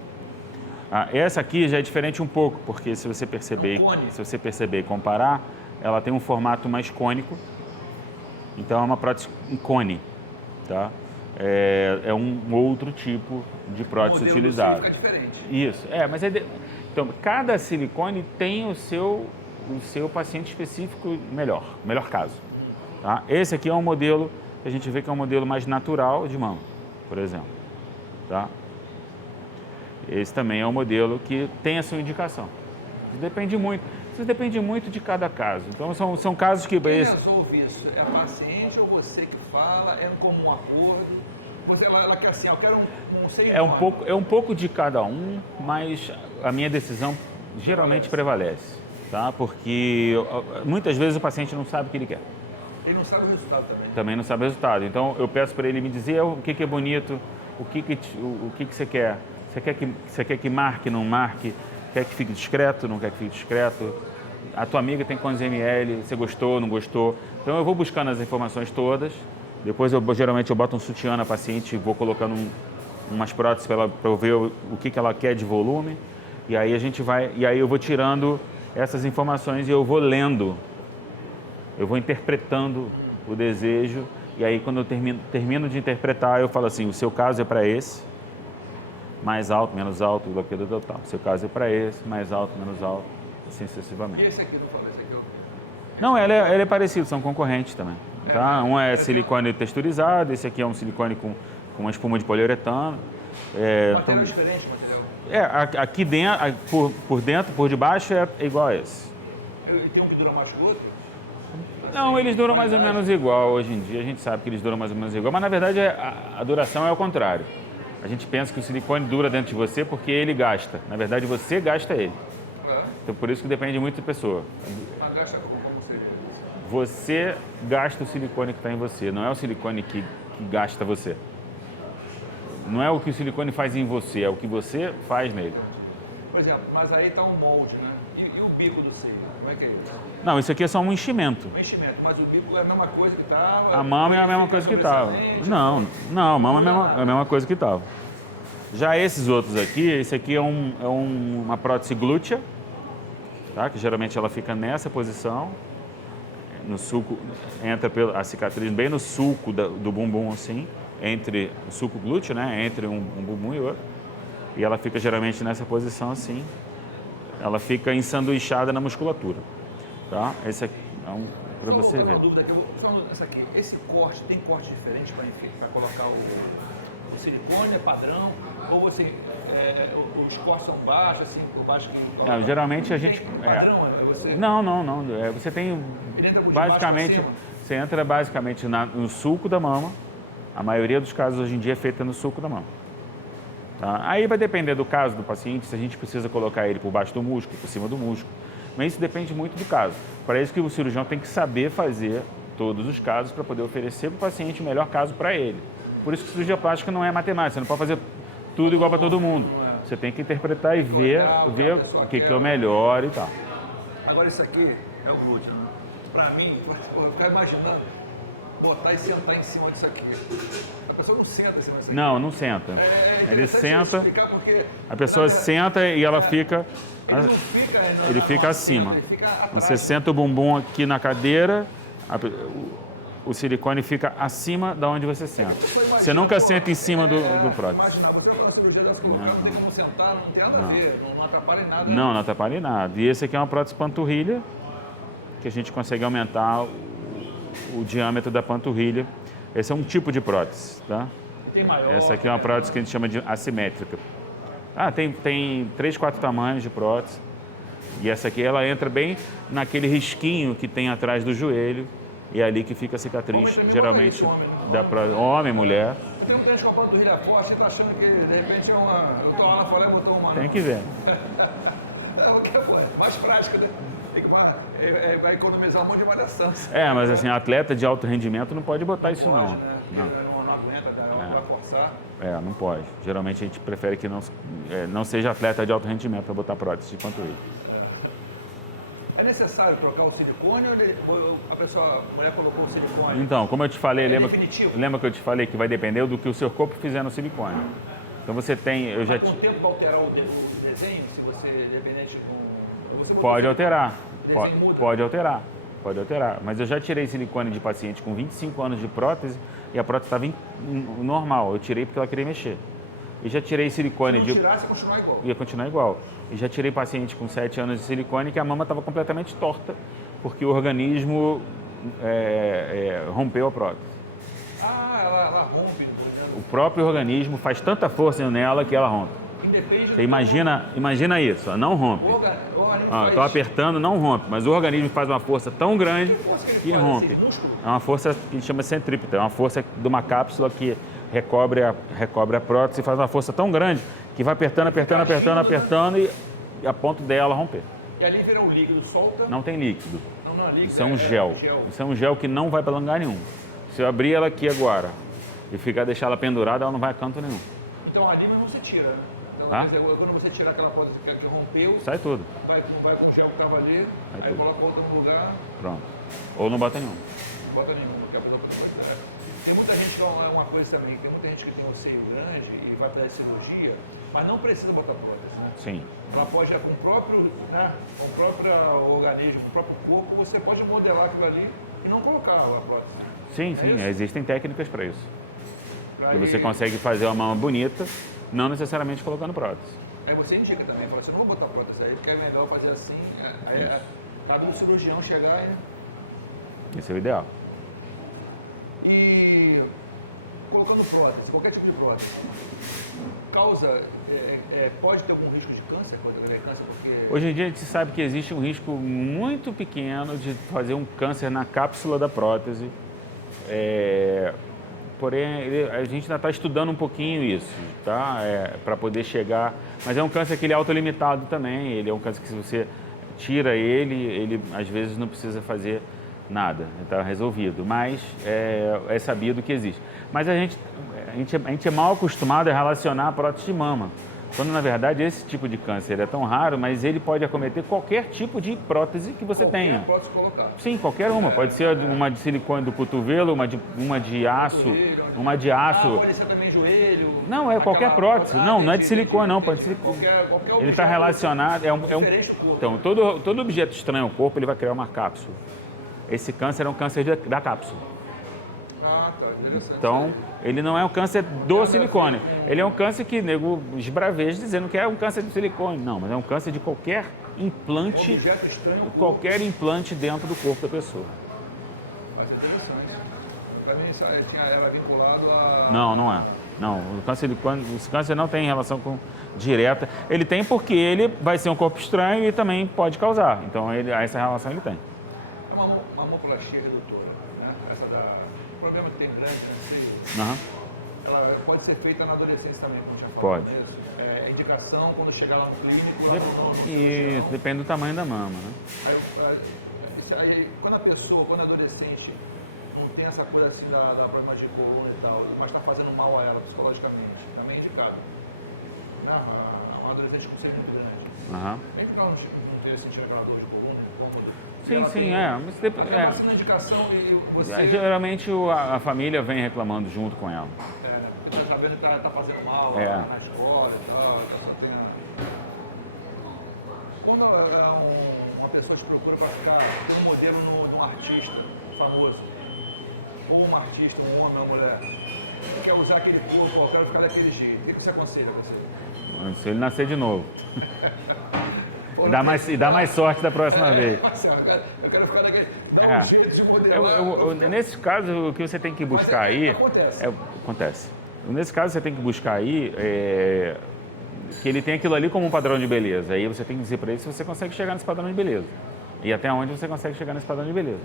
Essa aqui já é diferente um pouco, porque se você perceber, e comparar, ela tem um formato mais cônico. Então é uma prótese em cone, tá? É um outro tipo de prótese utilizado. Fica diferente. Isso, mas então cada silicone tem o seu paciente específico melhor caso. Tá? Esse aqui é um modelo que a gente vê que é um modelo mais natural de mama, por exemplo. Tá? Esse também é um modelo que tem a sua indicação. Isso depende muito de cada caso. Então são casos que... Quem resolve isso? É a paciente ou você que fala? É um comum acordo? Ela quer assim, eu quero um seio. É um pouco de cada um, mas a minha decisão geralmente prevalece, tá? Porque muitas vezes o paciente não sabe o que ele quer. Ele não sabe o resultado também. Também não sabe o resultado. Então eu peço para ele me dizer o que é bonito, o que você quer. Você quer que marque, não marque? Quer que fique discreto, não quer que fique discreto? A tua amiga tem quantos ml? Você gostou, não gostou? Então eu vou buscando as informações todas. Depois geralmente eu boto um sutiã na paciente e vou colocando umas próteses para eu ver o que ela quer de volume. E aí eu vou tirando essas informações e eu vou lendo. Eu vou interpretando o desejo. E aí quando eu termino de interpretar, eu falo assim, o seu caso é para esse. Mais alto, menos alto, bloqueio total. O seu caso é para esse, mais alto, menos alto, assim sucessivamente. E esse aqui, não fala, esse aqui Não, ele é parecido, são concorrentes também. Tá? Um é silicone texturizado, esse aqui é um silicone com uma espuma de poliuretano. Material diferente, material? Aqui dentro, por dentro, por debaixo é igual a esse. Tem um que dura mais que o outro? Não, eles duram mais ou menos igual hoje em dia, a gente sabe que eles duram mais ou menos igual, mas na verdade a duração é ao contrário. A gente pensa que o silicone dura dentro de você porque ele gasta. Na verdade, você gasta ele. Então, por isso que depende muito da pessoa. Mas gasta como você? Você gasta o silicone que está em você, não é o silicone que gasta você. Não é o que o silicone faz em você, é o que você faz nele. Por exemplo, mas aí está o molde, né? E o bico do seio? Como é que é isso? Não, isso aqui é só um enchimento. Um enchimento, mas o bico é a mesma coisa que estava? A mama é a mesma coisa que estava. Não, a mama é a mesma coisa que estava. Já esses outros aqui, esse aqui é uma prótese glútea, tá? Que geralmente ela fica nessa posição, no sulco, entra a cicatriz bem no sulco do bumbum assim, entre o sulco glúteo, né? Entre um bumbum e outro. E ela fica geralmente nessa posição assim, ela fica ensanduichada na musculatura. Tá? Então, para você ver. Uma dúvida aqui, eu vou só essa aqui. Esse corte, tem corte diferente para colocar o silicone, é padrão? Ou você, os cortes são baixos, assim, por baixo que... Não, geralmente a gente... Padrão, você... Não. Você tem basicamente... Você entra basicamente no sulco da mama. A maioria dos casos hoje em dia é feita no sulco da mama. Tá? Aí vai depender do caso do paciente, se a gente precisa colocar ele por baixo do músculo, por cima do músculo. Mas isso depende muito do caso. Para isso que o cirurgião tem que saber fazer todos os casos para poder oferecer para o paciente o melhor caso para ele. Por isso que cirurgia plástica não é matemática, você não pode fazer tudo igual para todo mundo. Você tem que interpretar e ver o que é o melhor e tal. Agora isso aqui é o glúteo, né? Para mim, eu ficar imaginando botar e sentar em cima disso aqui. A pessoa não senta em cima disso aqui. Não senta. Ele senta, a pessoa senta e ela fica... Ele fica acima. Você senta o bumbum aqui na cadeira, o silicone fica acima da onde você senta. Você nunca senta em cima do prótese. Imagina, você vai na cirurgia das colocadas, não tem como sentar, não tem nada a ver, não atrapalha em nada. Não atrapalha em nada. E esse aqui é uma prótese panturrilha, que a gente consegue aumentar o diâmetro da panturrilha. Esse é um tipo de prótese, tá? Essa aqui é uma prótese que a gente chama de assimétrica. Tem 3, 4 tamanhos de prótese. E essa aqui, ela entra bem naquele risquinho que tem atrás do joelho. E é ali que fica a cicatriz, geralmente, da prótese. Homem, mulher. Tem um cliente com a panturrilha forte, você tá achando que, de repente, é uma... Eu tô lá na folha e botou uma... Tem que ver. É o que é mais prático, né? Tem que vai economizar um monte de malhação. Mas assim, atleta de alto rendimento não pode botar isso, não. Né? Não aguenta, vai forçar. Não pode. Geralmente a gente prefere que não seja atleta de alto rendimento para botar prótese de panturrilha. É necessário trocar o silicone ou a mulher colocou o silicone? Então, como eu te falei, definitivo? lembra que eu te falei que vai depender do que o seu corpo fizer no silicone. Então você tem... Com o tempo para alterar o desenho, se você dependente com... Pode alterar. Pode alterar. Mas eu já tirei silicone de paciente com 25 anos de prótese e a prótese estava normal. Eu tirei porque ela queria mexer. E já tirei silicone de... Se não tirasse, ia continuar igual. Ia continuar igual. E já tirei paciente com 7 anos de silicone que a mama estava completamente torta porque o organismo rompeu a prótese. Ela rompe. O próprio organismo faz tanta força nela que ela rompe. Você imagina isso, não rompe. Estou apertando, não rompe, mas o organismo faz uma força tão grande que rompe. É uma força que chama centrípeta, é uma força de uma cápsula que recobre a prótese e faz uma força tão grande que vai apertando e a ponto dela romper. E ali vira um líquido, solta? Não tem líquido. Não é líquido. Isso é um gel. Isso é um gel que não vai para lugar nenhum. Se eu abrir ela aqui agora e deixar ela pendurada, ela não vai a canto nenhum. Então ali não você tira, né? Então, quando você tirar aquela prótese que rompeu, sai tudo. Vai com o gel que estava ali, aí coloca outra no lugar. Pronto. Ou não bota nenhum. Não bota nenhum, porque a coisa Tem muita gente que é uma coisa também, tem muita gente que tem um seio grande e vai fazer cirurgia, mas não precisa botar prótese, né? Sim. Ela pode, com o próprio, com o próprio organismo, com o próprio corpo, você pode modelar aquilo ali e não colocar a prótese. Sim, existem técnicas para isso. E você consegue fazer uma mama bonita, não necessariamente colocando prótese. Aí você indica também, fala assim, eu não vou botar prótese aí, porque é melhor fazer assim, aí cabe no cirurgião chegar e... Esse é o ideal. E colocando prótese, qualquer tipo de prótese, pode ter algum risco de câncer, porque... Hoje em dia a gente sabe que existe um risco muito pequeno de fazer um câncer na cápsula da prótese. Porém, a gente ainda está estudando um pouquinho isso, tá? Para poder chegar... Mas é um câncer que ele é autolimitado também, ele é um câncer que se você tira ele às vezes não precisa fazer nada, está resolvido, mas é sabido que existe. Mas a gente é mal acostumado a relacionar a prótese de mama, quando na verdade esse tipo de câncer é tão raro, mas ele pode acometer qualquer tipo de prótese que você tenha. Prótese colocar. Sim, qualquer uma. Pode ser uma de silicone do cotovelo, uma de aço, uma de aço. Pode ser também joelho. Não, qualquer prótese. Não é de silicone, não. Pode ser. Ele está relacionado. Então, todo objeto estranho ao corpo ele vai criar uma cápsula. Esse câncer é um câncer da cápsula. Tá, interessante. Então, ele não é um câncer do silicone. Ele é um câncer que nego esbraveja dizendo que é um câncer do silicone. Não, mas é um câncer de qualquer implante, Objeto estranho. qualquer implante dentro do corpo da pessoa. Mas é interessante. Para mim isso era vinculado a... Não, não é. Não, o câncer não tem relação com direta. Ele tem porque ele vai ser um corpo estranho e também pode causar. Então, essa relação ele tem. É uma mamoplastia redutora, né? Essa o problema que tem grande, Aham. ela pode ser feita na adolescência também, como já Pode. falou. É indicação quando chegar lá no clínico. Lá E depende do tamanho da mama, né? Aí, quando a adolescente não tem essa coisa assim da problema de coluna e tal, mas está fazendo mal a ela psicologicamente, também é indicado. Né? Uma adolescente com ser muito grande. Aham. Tem que não ter esse dor de coluna. Sim, é. Mas Ela passa na indicação e você... Geralmente a família vem reclamando junto com ela. Porque está sabendo que está fazendo mal na escola e tal, Quando uma pessoa te procura para ficar tendo um modelo num artista famoso, ou um artista, um homem, uma mulher, que quer usar aquele corpo, eu quero ficar daquele jeito, o que você aconselha você? Se ele nascer de novo. E dá mais sorte da próxima vez. Eu quero ficar daquele jeito de modelar. Nesse caso, o que você tem que buscar aí... Acontece. Acontece. Nesse caso, você tem que buscar aí que ele tem aquilo ali como um padrão de beleza. Aí você tem que dizer para ele se você consegue chegar nesse padrão de beleza. E até onde você consegue chegar nesse padrão de beleza.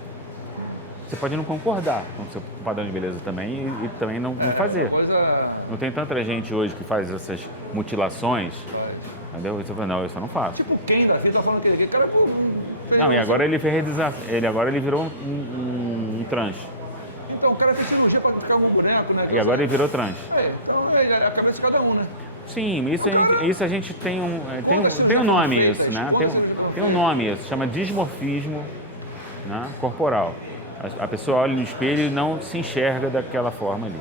Você pode não concordar com o seu padrão de beleza também e também não fazer. Não tem tanta gente hoje que faz essas mutilações, entendeu? Você fala, não, eu só não faço. Tipo quem da vida tá falando que cara... Não, e agora ele agora ele virou um trans. Então o cara fez cirurgia para ficar um boneco, né? E agora ele virou trans. Então é a cabeça de cada um, né? Sim, isso a gente tem um nome isso, né? Tem um nome isso, chama dismorfismo, né, corporal. A pessoa olha no espelho e não se enxerga daquela forma ali.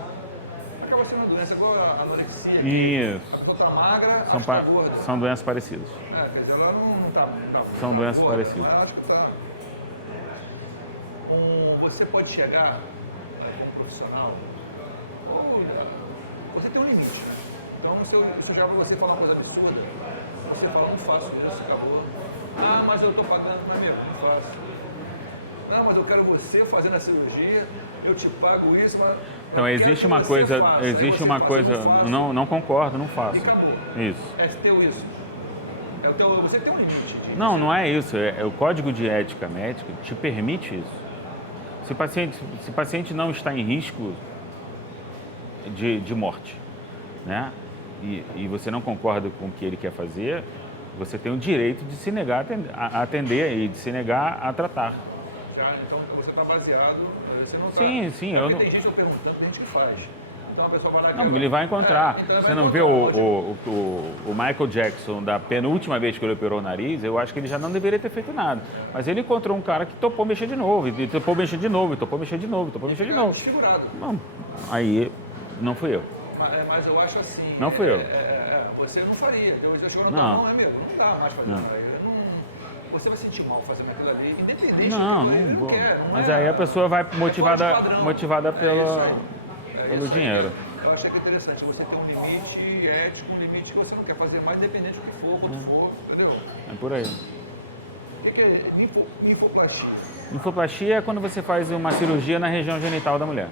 Acaba sendo uma doença igual a anorexia. Isso. A pessoa tá magra, gorda. São doenças parecidas. Quer dizer, ela não tá São doenças gorda, parecidas. mas acho que tá... Você pode chegar como profissional, ou você tem um limite. Então, se eu chegar para você e falar uma coisa absurda, você fala, não faço isso, acabou. Ah, mas eu estou pagando, mas mesmo, não faço. Não, mas eu quero você fazendo a cirurgia, eu te pago isso, mas... Então, existe uma coisa, não concordo, não faço. E acabou. Isso. É teu isso. Você tem um limite. Não é isso. O Código de Ética Médica te permite isso. Se o paciente não está em risco de morte, né? E você não concorda com o que ele quer fazer, você tem o direito de se negar a atender e de se negar a tratar. Então você está baseado, você não está... Sim, eu não... Tem gente perguntando, tem gente que faz. Então a pessoa vai lá... Não, ele vai encontrar. Então você não vê o Michael Jackson, da penúltima vez que ele operou o nariz, eu acho que ele já não deveria ter feito nada. Mas ele encontrou um cara que topou mexer de novo, e topou mexer de novo, e topou mexer de novo, e topou mexer de novo. Desfigurado. Não, aí não fui eu. Mas eu acho assim... Não fui eu. Você não faria. Eu já chegou não é meu, não dá mais fazer isso. Você vai sentir mal fazendo aquilo ali, independente. Não vou. Mas aí a pessoa vai motivada pelo dinheiro. Eu achei que é interessante. Você tem um limite ético, um limite que você não quer fazer mais, independente do que for, quando for, entendeu? É por aí. O que é linfoplastia? Linfoplastia é quando você faz uma cirurgia na região genital da mulher.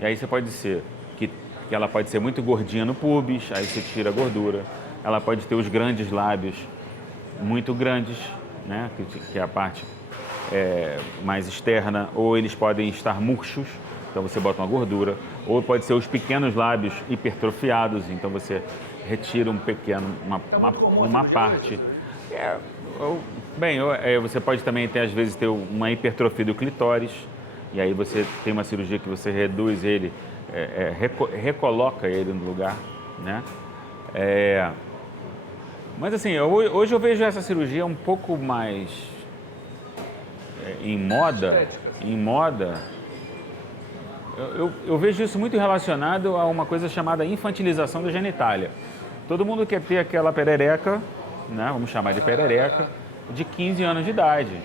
E aí você pode ser que ela pode ser muito gordinha no pubis, aí você tira a gordura. Ela pode ter os grandes lábios muito grandes, né? Que é a parte mais externa, ou eles podem estar murchos, então você bota uma gordura, ou pode ser os pequenos lábios hipertrofiados, então você retira uma parte. Você pode também ter, às vezes, ter uma hipertrofia do clitóris, e aí você tem uma cirurgia que você reduz ele, recoloca ele no lugar, né? Mas assim, hoje eu vejo essa cirurgia um pouco mais em moda. Eu vejo isso muito relacionado a uma coisa chamada infantilização da genitália. Todo mundo quer ter aquela perereca, né? Vamos chamar de perereca, de 15 anos de idade.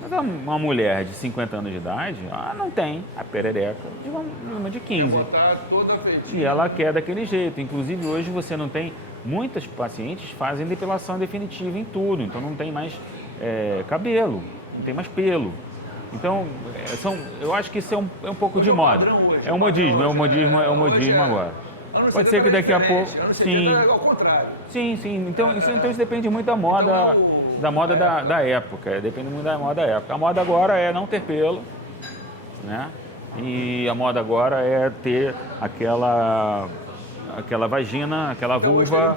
Mas uma mulher de 50 anos de idade, não tem a perereca de uma de 15. Botar toda feitinha. E ela quer daquele jeito. Inclusive, hoje você não tem... Muitas pacientes fazem depilação definitiva em tudo. Então, não tem mais cabelo, não tem mais pelo. Então, eu acho que isso é um pouco de moda. É um modismo, agora. Pode ser que daqui a pouco... Sim. Ao contrário. Sim. Então isso depende muito da moda da época. Depende muito da moda da época. A moda agora é não ter pelo, né? E a moda agora é ter aquela vagina, aquela vulva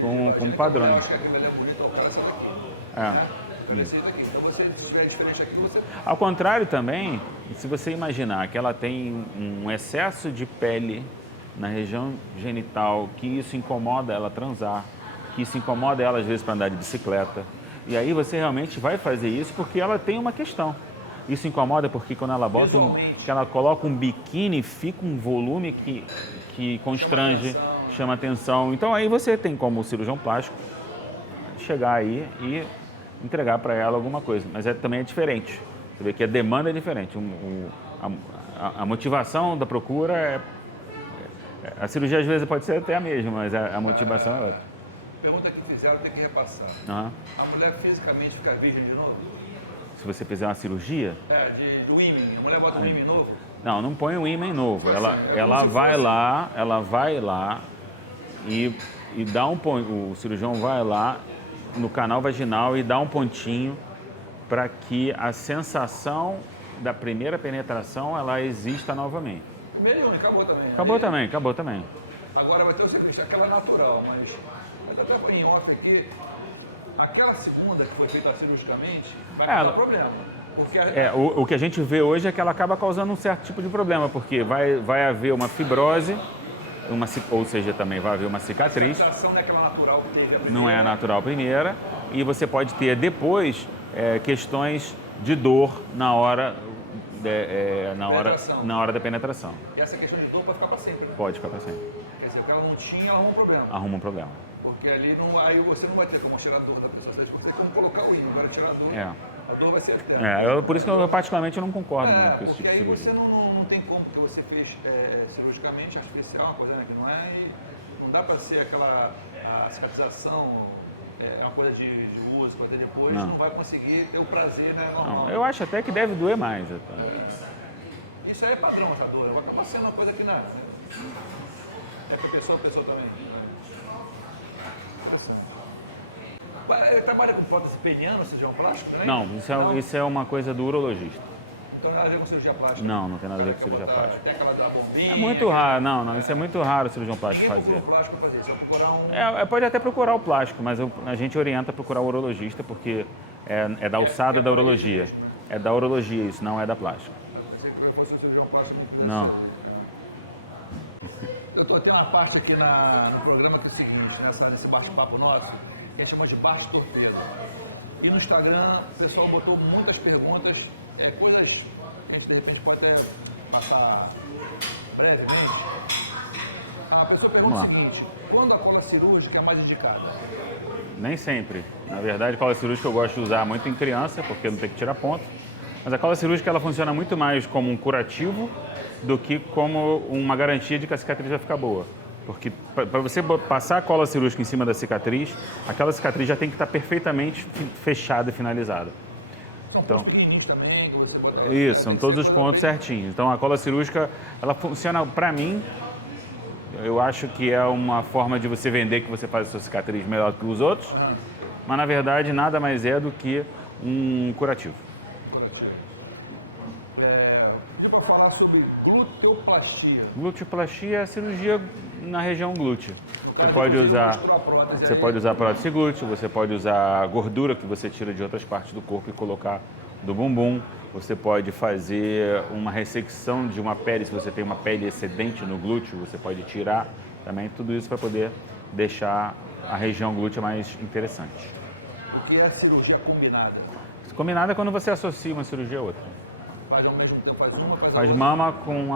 com padrão. Eu acho que aquilo ali é bonito, cara, essa daqui. Esse daqui. Então você é diferente aqui, você... Ao contrário também, se você imaginar que ela tem um excesso de pele na região genital, que isso incomoda ela transar, que isso incomoda ela às vezes para andar de bicicleta. E aí você realmente vai fazer isso porque ela tem uma questão. Isso incomoda porque quando ela bota que ela coloca um biquíni, fica um volume que constrange, chama atenção. Então aí você tem como cirurgião plástico chegar aí e entregar para ela alguma coisa. Mas também é diferente. Você vê que a demanda é diferente. A motivação da procura a cirurgia às vezes pode ser até a mesma, mas a motivação é outra. Pergunta que fizeram, tem que repassar. Uhum. A mulher fisicamente fica virgem de novo? Se você fizer uma cirurgia... do ímã. A mulher bota um ímã novo? Não põe um ímã novo. Ela vai lá e dá um ponto. O cirurgião vai lá no canal vaginal e dá um pontinho para que a sensação da primeira penetração ela exista novamente. Acabou também. Agora vai ter o seguinte, aquela natural, mas até foi em off aqui, aquela segunda que foi feita cirurgicamente vai causar problema. Porque o que a gente vê hoje é que ela acaba causando um certo tipo de problema, porque vai haver uma fibrose, ou seja, também vai haver uma cicatriz. A sensação não é aquela natural que teve a primeira. Não é a natural primeira, e você pode ter depois questões de dor na hora da penetração. E essa questão de dor pode ficar para sempre, né? Pode ficar para sempre. Quer dizer, o que ela não tinha, ela arruma um problema. Arruma um problema. Porque ali aí você não vai ter como tirar a dor da pessoa, você tem como colocar o ímã, agora tirar a dor. A dor vai ser eterna. Por isso que eu particularmente não concordo muito com esse tipo de cirurgia. Porque aí você não tem como, porque você fez cirurgicamente artificial, uma coisa que não é, e não dá para ser a cicatrização, é uma coisa de uso, para ter depois, não vai conseguir ter o prazer, né, normal. Não, eu acho até que deve doer mais. Isso aí é padrão, essa dor. Vai acabar sendo uma coisa que não é. É para pessoa também. Ele trabalha com prótese peniana, cirurgião plástico, né? Não, isso é uma coisa do urologista. Então não tem nada a ver com cirurgia plástica? Não tem nada a ver com cirurgia plástica. Tem aquela da bombinha? É muito raro, não, isso é muito raro o cirurgião plástico fazer. Plástico fazer. Se eu procurar pode até procurar o plástico, mas a gente orienta a procurar o urologista, porque é da alçada da urologia. É da urologia isso, não é da plástica. Eu pensei que fosse um cirurgião plástico. Não. Eu tenho uma parte aqui no programa que é o seguinte, nesse bate-papo nosso, que a gente chama de Baixo Torpedo. E no Instagram o pessoal botou muitas perguntas, coisas que a gente de repente pode até passar brevemente. A pessoa pergunta o seguinte, quando a cola cirúrgica é mais indicada? Nem sempre. Na verdade, a cola cirúrgica eu gosto de usar muito em criança, porque não tem que tirar ponto. Mas a cola cirúrgica ela funciona muito mais como um curativo do que como uma garantia de que a cicatriz vai ficar boa. Porque para você passar a cola cirúrgica em cima da cicatriz, aquela cicatriz já tem que estar perfeitamente fechada e finalizada. São pontos pequenininhos também, que você bota... Isso, são todos os pontos certinhos. Então a cola cirúrgica, ela funciona, para mim, eu acho que é uma forma de você vender que você faz a sua cicatriz melhor que os outros, mas na verdade nada mais é do que um curativo. E para falar sobre gluteoplastia? Gluteoplastia é a cirurgia na região glútea. Você pode usar prótese glúteo, você pode usar gordura que você tira de outras partes do corpo e colocar do bumbum. Você pode fazer uma ressecção de uma pele, se você tem uma pele excedente no glúteo, você pode tirar também. Tudo isso para poder deixar a região glútea mais interessante. O que é cirurgia combinada? Combinada é quando você associa uma cirurgia a outra. Faz ao mesmo tempo, faz uma, faz mama com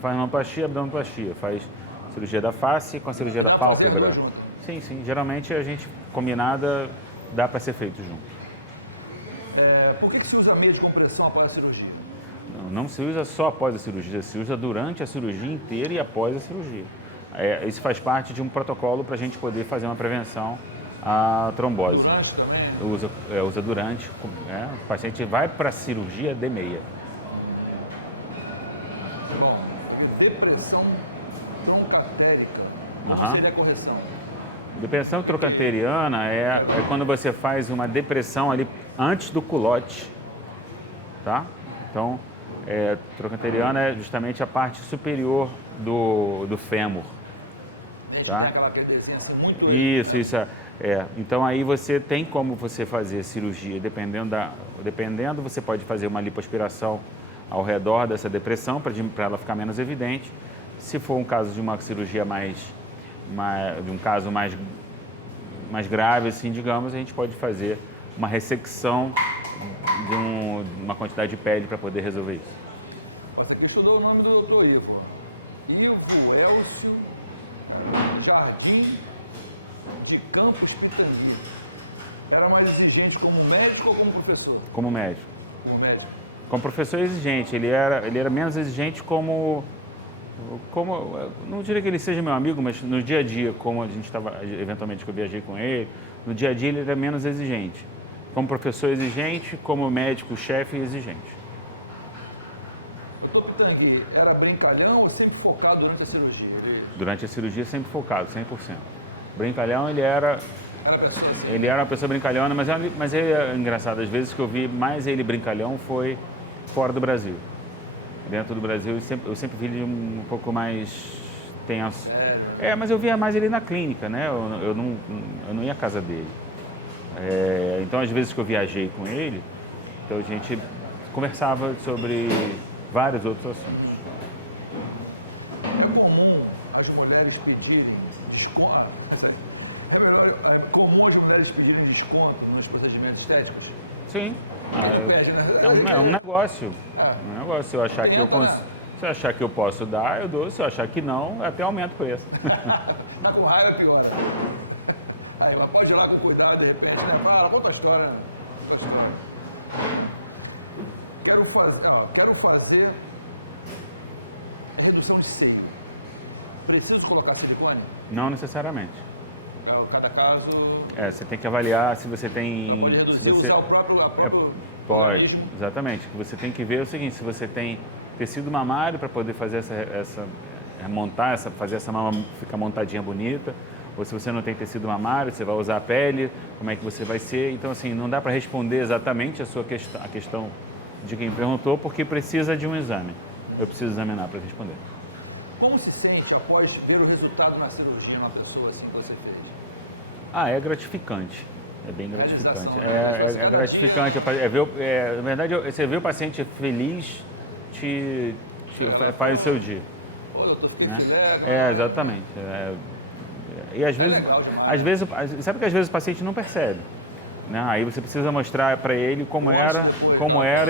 faz mamoplastia, abdominoplastia, faz cirurgia da face com a cirurgia da pálpebra. Sim, geralmente a gente combinada dá para ser feito junto. Por que se usa meia de compressão após a cirurgia? Não se usa só após a cirurgia, se usa durante a cirurgia inteira e após a cirurgia. Isso faz parte de um protocolo para a gente poder fazer uma prevenção à trombose. Durante também? Usa durante. O paciente vai para a cirurgia de meia. Bom, depressão troncantérica, Aham. seria a correção? Depressão trochanteriana é quando você faz uma depressão ali antes do culote, tá? Então, trochanteriana é justamente a parte superior do fêmur. Tá? Tem aquela pertencinha assim muito... Isso. Então aí você tem como você fazer cirurgia, dependendo você pode fazer uma lipoaspiração ao redor dessa depressão para ela ficar menos evidente. Se for um caso de uma cirurgia de um caso mais grave, assim, digamos, a gente pode fazer uma ressecção de uma quantidade de pele para poder resolver isso. Você aqui estudou o nome do doutor Ivo. Ivo Elcio Jardim de Campos Pitangui. Era mais exigente como médico ou como professor? Como médico. Como médico. Como professor exigente, ele era menos exigente como não diria que ele seja meu amigo, mas no dia a dia, como a gente estava, eventualmente que eu viajei com ele, no dia a dia ele era menos exigente. Como professor exigente, como médico, chefe exigente. Doutor Pitangui, era brincalhão ou sempre focado durante a cirurgia? Durante a cirurgia sempre focado, 100%. Brincalhão, ele era uma pessoa brincalhona, mas ele é engraçado, às vezes que eu vi mais ele brincalhão foi fora do Brasil. Dentro do Brasil, eu sempre vi ele um pouco mais tenso. Mas eu via mais ele na clínica, né? Eu não ia à casa dele. Então, às vezes que eu viajei com ele, então a gente conversava sobre vários outros assuntos. É comum as mulheres pedirem desconto? É comum as mulheres pedirem desconto nos procedimentos estéticos? Sim. É um negócio. É um negócio. Se eu achar que eu posso dar, eu dou. Se eu achar que não, até aumento o preço. Na com raiva é pior. Aí, mas pode ir lá com cuidado, de repente, né? Fala, conta a história. Quero fazer redução de seio. Preciso colocar silicone? Não necessariamente. Cada caso... Você tem que avaliar se você tem... Pode reduzir, usar o próprio pode, organismo. exatamente. Que você tem que ver o seguinte, se você tem tecido mamário para poder fazer fazer essa mama ficar montadinha bonita, ou se você não tem tecido mamário, você vai usar a pele, como é que você vai ser. Então, assim, não dá para responder exatamente a questão de quem perguntou, porque precisa de um exame. Eu preciso examinar para responder. Como se sente após ver o resultado na cirurgia, uma pessoa assim que você fez? É gratificante. É bem gratificante. Realização, É gratificante. Na verdade, você vê o paciente feliz, faz o seu dia. Ô, doutor, fiquei Né? filé, Exatamente. E às vezes, sabe que às vezes o paciente não percebe. Né? Aí você precisa mostrar para ele como era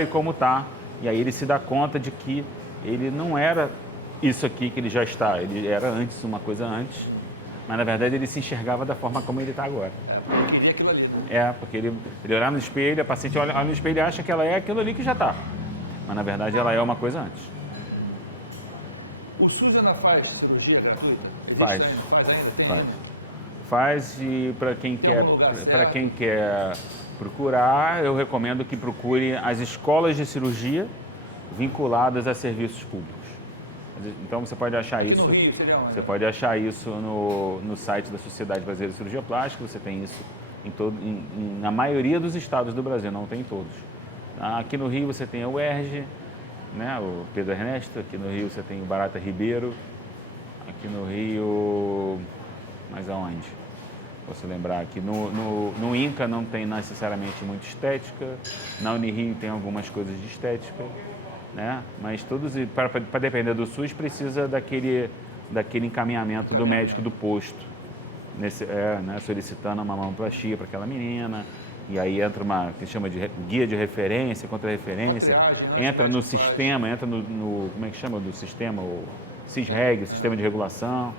e como está. E aí ele se dá conta de que ele não era isso aqui que ele já está. Ele era antes, uma coisa antes. Mas, na verdade, ele se enxergava da forma como ele está agora. eu queria aquilo ali. Né? Porque ele olhar no espelho, a paciente olha no espelho e acha que ela é aquilo ali que já está. Mas, na verdade, ela é uma coisa antes. O SUS ainda faz cirurgia gratuita? Faz. Faz ainda? Tem Faz. ainda? Faz e para quem quer procurar, eu recomendo que procure as escolas de cirurgia vinculadas a serviços públicos. Então você pode achar isso. No Rio, seria onde? Você pode achar isso no site da Sociedade Brasileira de Cirurgia Plástica. Você tem isso na maioria dos estados do Brasil, não tem em todos. Aqui no Rio você tem a UERJ, né, o Pedro Ernesto. Aqui no Rio você tem o Barata Ribeiro. Aqui no Rio, mas aonde? Posso lembrar aqui, no INCA não tem necessariamente muito estética, na Unirio tem algumas coisas de estética, né? Mas todos, para depender do SUS, precisa daquele encaminhamento do médico do posto, né, solicitando uma mamoplastia para aquela menina, e aí entra uma que chama de guia de referência, contra-referência, entra no sistema, entra no como é que chama do sistema, o CISREG, Sistema de Regulação.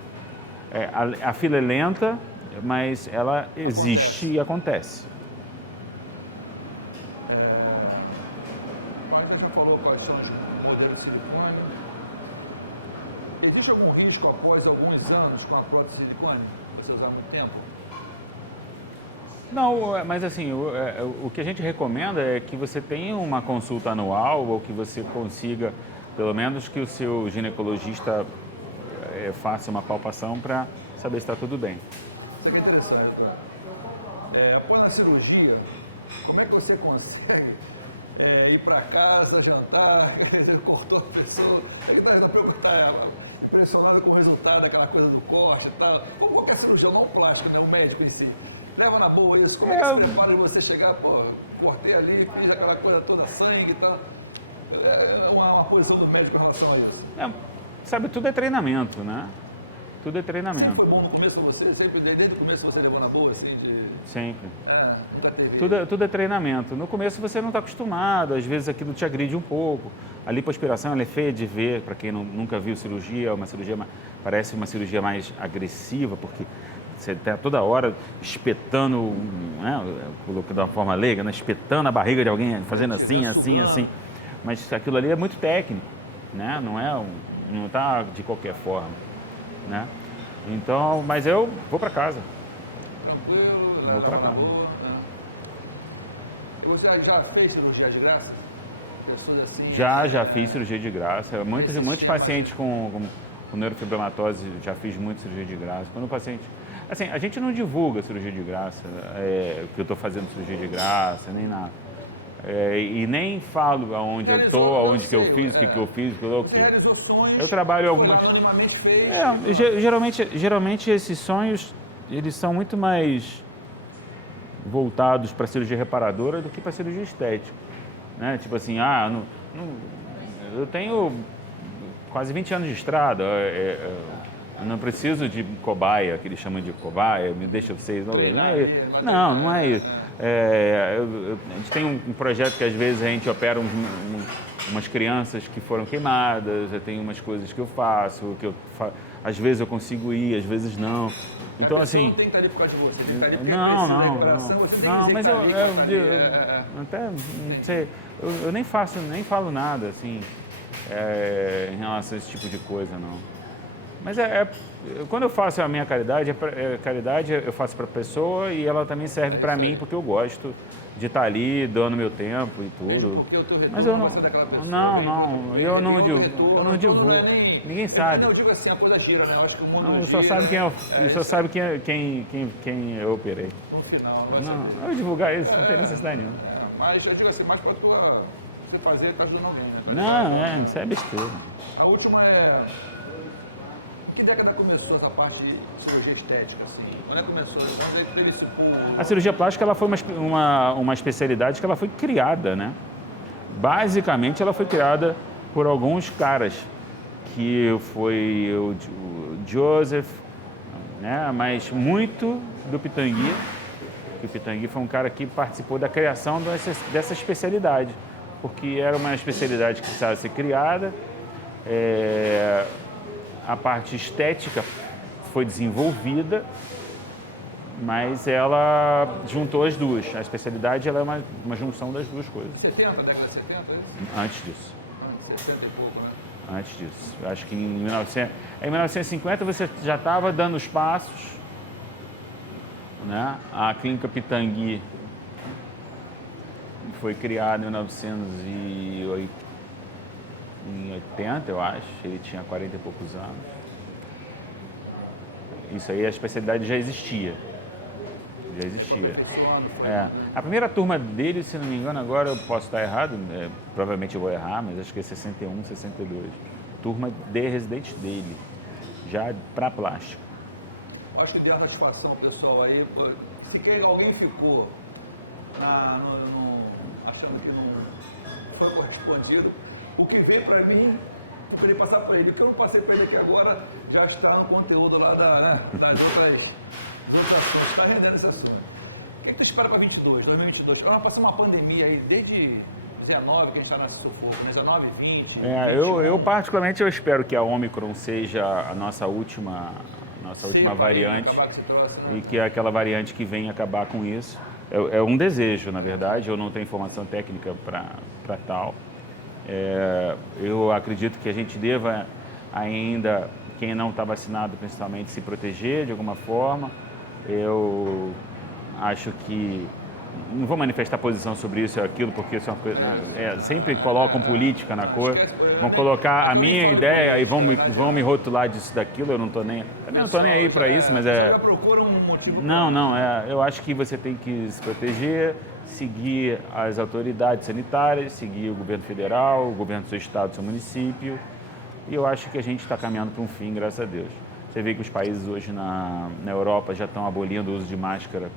A fila é lenta, mas ela existe e acontece. risco após alguns anos com a prótese de silicone? Você usar muito tempo? Não, mas assim, o que a gente recomenda é que você tenha uma consulta anual ou que você consiga, pelo menos que o seu ginecologista faça uma palpação para saber se está tudo bem. Isso aqui é interessante. Após a cirurgia, como é que você consegue ir para casa, jantar, cortou a pessoa, está impressionado com o resultado daquela coisa do corte e tal. Como qualquer cirurgião, não plástico, né? O médico em si. Leva na boa isso, como é que se prepara de você chegar, pô, cortei ali, fiz aquela coisa toda, sangue e tal. É uma posição do médico em relação a isso. Sabe, tudo é treinamento, né? Tudo é treinamento. Sempre foi bom no começo pra você? Sempre, desde o começo você levou na boa, assim? Sempre. Nunca teve. Tudo é treinamento. No começo você não está acostumado, às vezes aquilo te agride um pouco. A lipoaspiração ela é feia de ver, para quem nunca viu cirurgia, parece uma cirurgia mais agressiva, porque você está toda hora espetando, né, colocando de uma forma leiga, né, espetando a barriga de alguém, fazendo assim, assim, assim. Mas aquilo ali é muito técnico, né? Não está de qualquer forma, né? Então, mas eu vou para casa. Tranquilo, vou para casa. Você já fez cirurgia de graça? Pessoas assim? Já fiz cirurgia de graça. Muitos pacientes com neurofibromatose já fiz muita cirurgia de graça. Quando o paciente... Assim, a gente não divulga cirurgia de graça, que eu estou fazendo cirurgia de graça, nem nada. E nem falo aonde eu estou, aonde que eu fiz, o que eu fiz, o que. Eu trabalho algumas... Geralmente esses sonhos, eles são muito mais voltados para cirurgia reparadora do que para cirurgia estética. Né? Tipo assim, eu tenho quase 20 anos de estrada, eu não preciso de cobaia, que eles chamam de cobaia, me deixa vocês... Não é isso. A gente tem um projeto que às vezes a gente opera umas crianças que foram queimadas, eu tenho umas coisas que eu faço, às vezes eu consigo ir, às vezes não. Então, assim... Não tem que estar ali por causa de você, não, mas eu até, não sei, eu nem falo nada, assim, em relação a esse tipo de coisa, não. Mas quando eu faço a minha caridade, caridade eu faço para a pessoa e ela também serve para mim, porque eu gosto de estar ali, dando meu tempo e tudo. Mas eu não... eu não divulgo. Ninguém sabe. Eu digo assim, a coisa gira, né? Eu acho que o mundo gira. Só sabe quem eu operei. No final. Não, eu divulgar isso, não tem necessidade nenhuma. Mas eu digo assim, mais pode você fazer caso não venha. Não, isso é besteira. A última é... Que década começou essa parte de cirurgia estética, assim? Quando é que começou? Quando é que teve esse pulo? A cirurgia plástica ela foi uma especialidade que ela foi criada, né? Basicamente, ela foi criada por alguns caras, que foi o Joseph, né? Mas muito do Pitangui, que o Pitangui foi um cara que participou da criação dessa especialidade, porque era uma especialidade que precisava ser criada. A parte estética foi desenvolvida, mas ela juntou as duas. A especialidade ela é uma junção das duas coisas. 70, década de 70? Antes disso. Antes de 60 e pouco, né? Antes disso. Eu acho que em 1950 você já estava dando os passos, né? A clínica Pitangui foi criada em 1980, eu acho, ele tinha 40 e poucos anos. Isso aí, a especialidade já existia. A primeira turma dele, se não me engano, agora eu posso estar errado, provavelmente eu vou errar, mas acho que é 61, 62. Turma de residentes dele, já para plástico. Acho que deu a satisfação, pessoal, aí, se alguém ficou achando que não foi correspondido, o que veio para mim, eu queria passar para ele. O que eu não passei para ele aqui agora já está no conteúdo lá das outras ações. Está rendendo esse assunto. O que tu espera para 2022? Vai passar uma pandemia aí desde 19, que a gente está nesse sufoco, né? 19, 20. Eu particularmente eu espero que a Omicron seja a nossa última variante e que aquela variante que vem acabar com isso. É um desejo, na verdade, eu não tenho informação técnica para tal. Eu acredito que a gente deva ainda quem não está vacinado, principalmente, se proteger de alguma forma. Eu acho que não vou manifestar posição sobre isso ou aquilo, porque isso é uma coisa, né? Sempre colocam política na coisa, vão colocar a minha ideia e vão me rotular disso, daquilo, eu não estou nem... Também não estou nem aí para isso, mas é... Você já procura um motivo? Não, eu acho que você tem que se proteger, seguir as autoridades sanitárias, seguir o governo federal, o governo do seu estado, do seu município, e eu acho que a gente está caminhando para um fim, graças a Deus. Você vê que os países hoje na Europa já estão abolindo o uso de máscara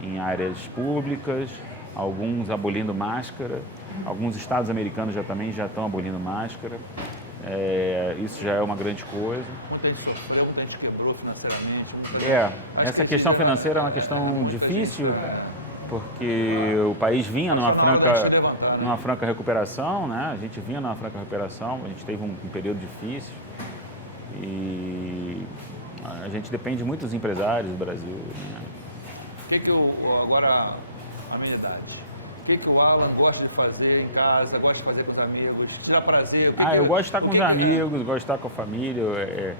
em áreas públicas, alguns abolindo máscara, alguns estados americanos também já estão abolindo máscara. Isso já é uma grande coisa. Muita gente sofreu, muita gente quebrou financeiramente. Essa questão financeira é uma questão difícil, porque o país vinha numa franca recuperação, né? A gente vinha numa franca recuperação, a gente teve um período difícil e a gente depende muito dos empresários do Brasil, né? Agora, amenidade. O que o Alan gosta de fazer em casa, gosta de fazer com os amigos? Te dá prazer? Eu gosto de estar com os amigos, gosto de estar com a família, a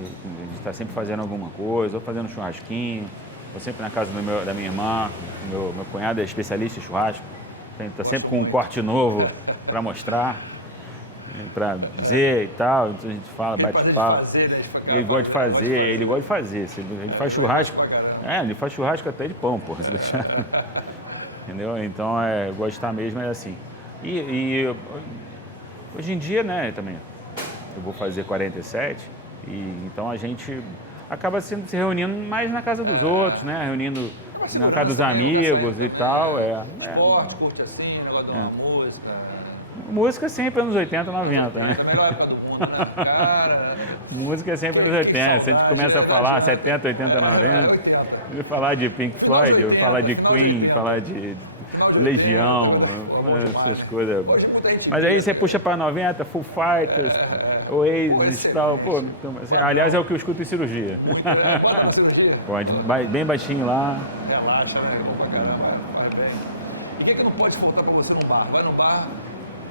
gente está sempre fazendo alguma coisa, ou fazendo churrasquinho, ou sempre na casa da minha irmã, meu cunhado é especialista em churrasco, está sempre com um corte novo para mostrar, para dizer e tal, então a gente fala, bate papo. Ele gosta de fazer, ele faz churrasco. Ele faz churrasco até de pão, porra, se deixar. Entendeu? Então, eu gosto de estar mesmo, assim. E hoje em dia, né, também, eu vou fazer 47, então a gente acaba se reunindo mais na casa dos outros, né, reunindo na casa dos amigos e tal. Esporte, curte assim, negócio de uma música. Música sempre anos 80, 90, né? É a melhor época do mundo, né? Cara... Música é sempre anos 80, se a gente começa a falar 70, 80, 90, eu vou falar de Pink Floyd, eu vou falar de Queen, falar de Legião, essas coisas. Mas aí você puxa para 90, Foo Fighters, Oasis e tal, pô, assim, aliás é o que eu escuto em cirurgia. Pode, bem baixinho lá. Relaxa, né? E o que não pode faltar para você no bar? Vai no bar,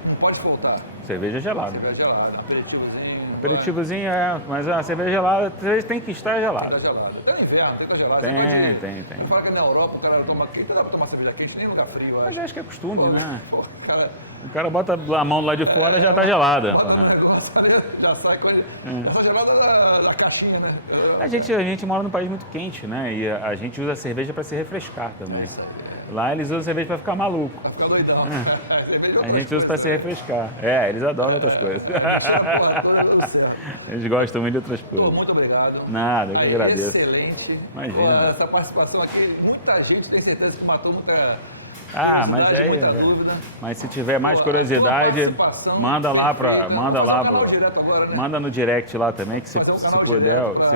não pode faltar. Cerveja gelada. Cerveja gelada, aperitivozinho. Aperitivozinho mas a cerveja gelada tem que estar gelada. Até no inverno, tem que estar gelada. Tem. Você fala que na Europa o cara toma quente, não dá pra tomar cerveja quente, nem lugar frio. Mas acho que é costume, né? Cara... O cara bota a mão lá de fora e já tá gelada. Já sai com ele. Essa gelada da caixinha, né? A gente mora num país muito quente, né? E a gente usa a cerveja para se refrescar também. Lá eles usam cerveja para ficar maluco. Pra ficar doidão. A gente usa para se refrescar. Eles adoram outras coisas. Eles gostam muito de outras coisas. Muito obrigado. Nada, eu que agradeço. Excelente. Imagina. Essa participação aqui, muita gente tem certeza que matou nunca. Mas se tiver mais curiosidade, manda no direct lá também, que se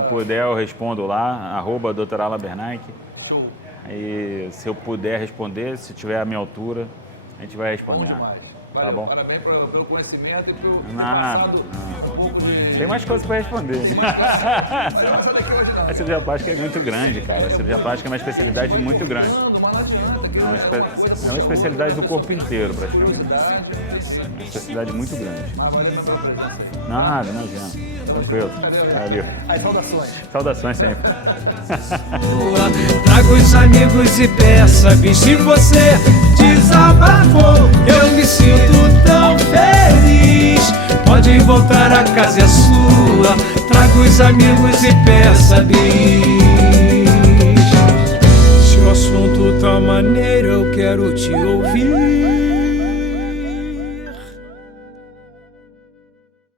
puder eu respondo lá, @Dr. Alan Bernanke. Show. E se eu puder responder, se tiver a minha altura, a gente vai responder. Valeu, tá bom? Parabéns pelo conhecimento e pelo Nada. passado um pouco de... Tem mais coisas para responder. A cirurgia plástica é muito grande, cara. A cirurgia plástica é uma especialidade muito grande. É uma especialidade do corpo inteiro, praticamente. É uma especialidade muito grande. Nada, imagina. Tranquilo. Valeu. Aí, saudações. Saudações sempre. Traga os amigos e peça, bicho, se você desabafou, eu me sinto tão feliz. Pode voltar, a casa é sua. Traga os amigos e peça, bicho.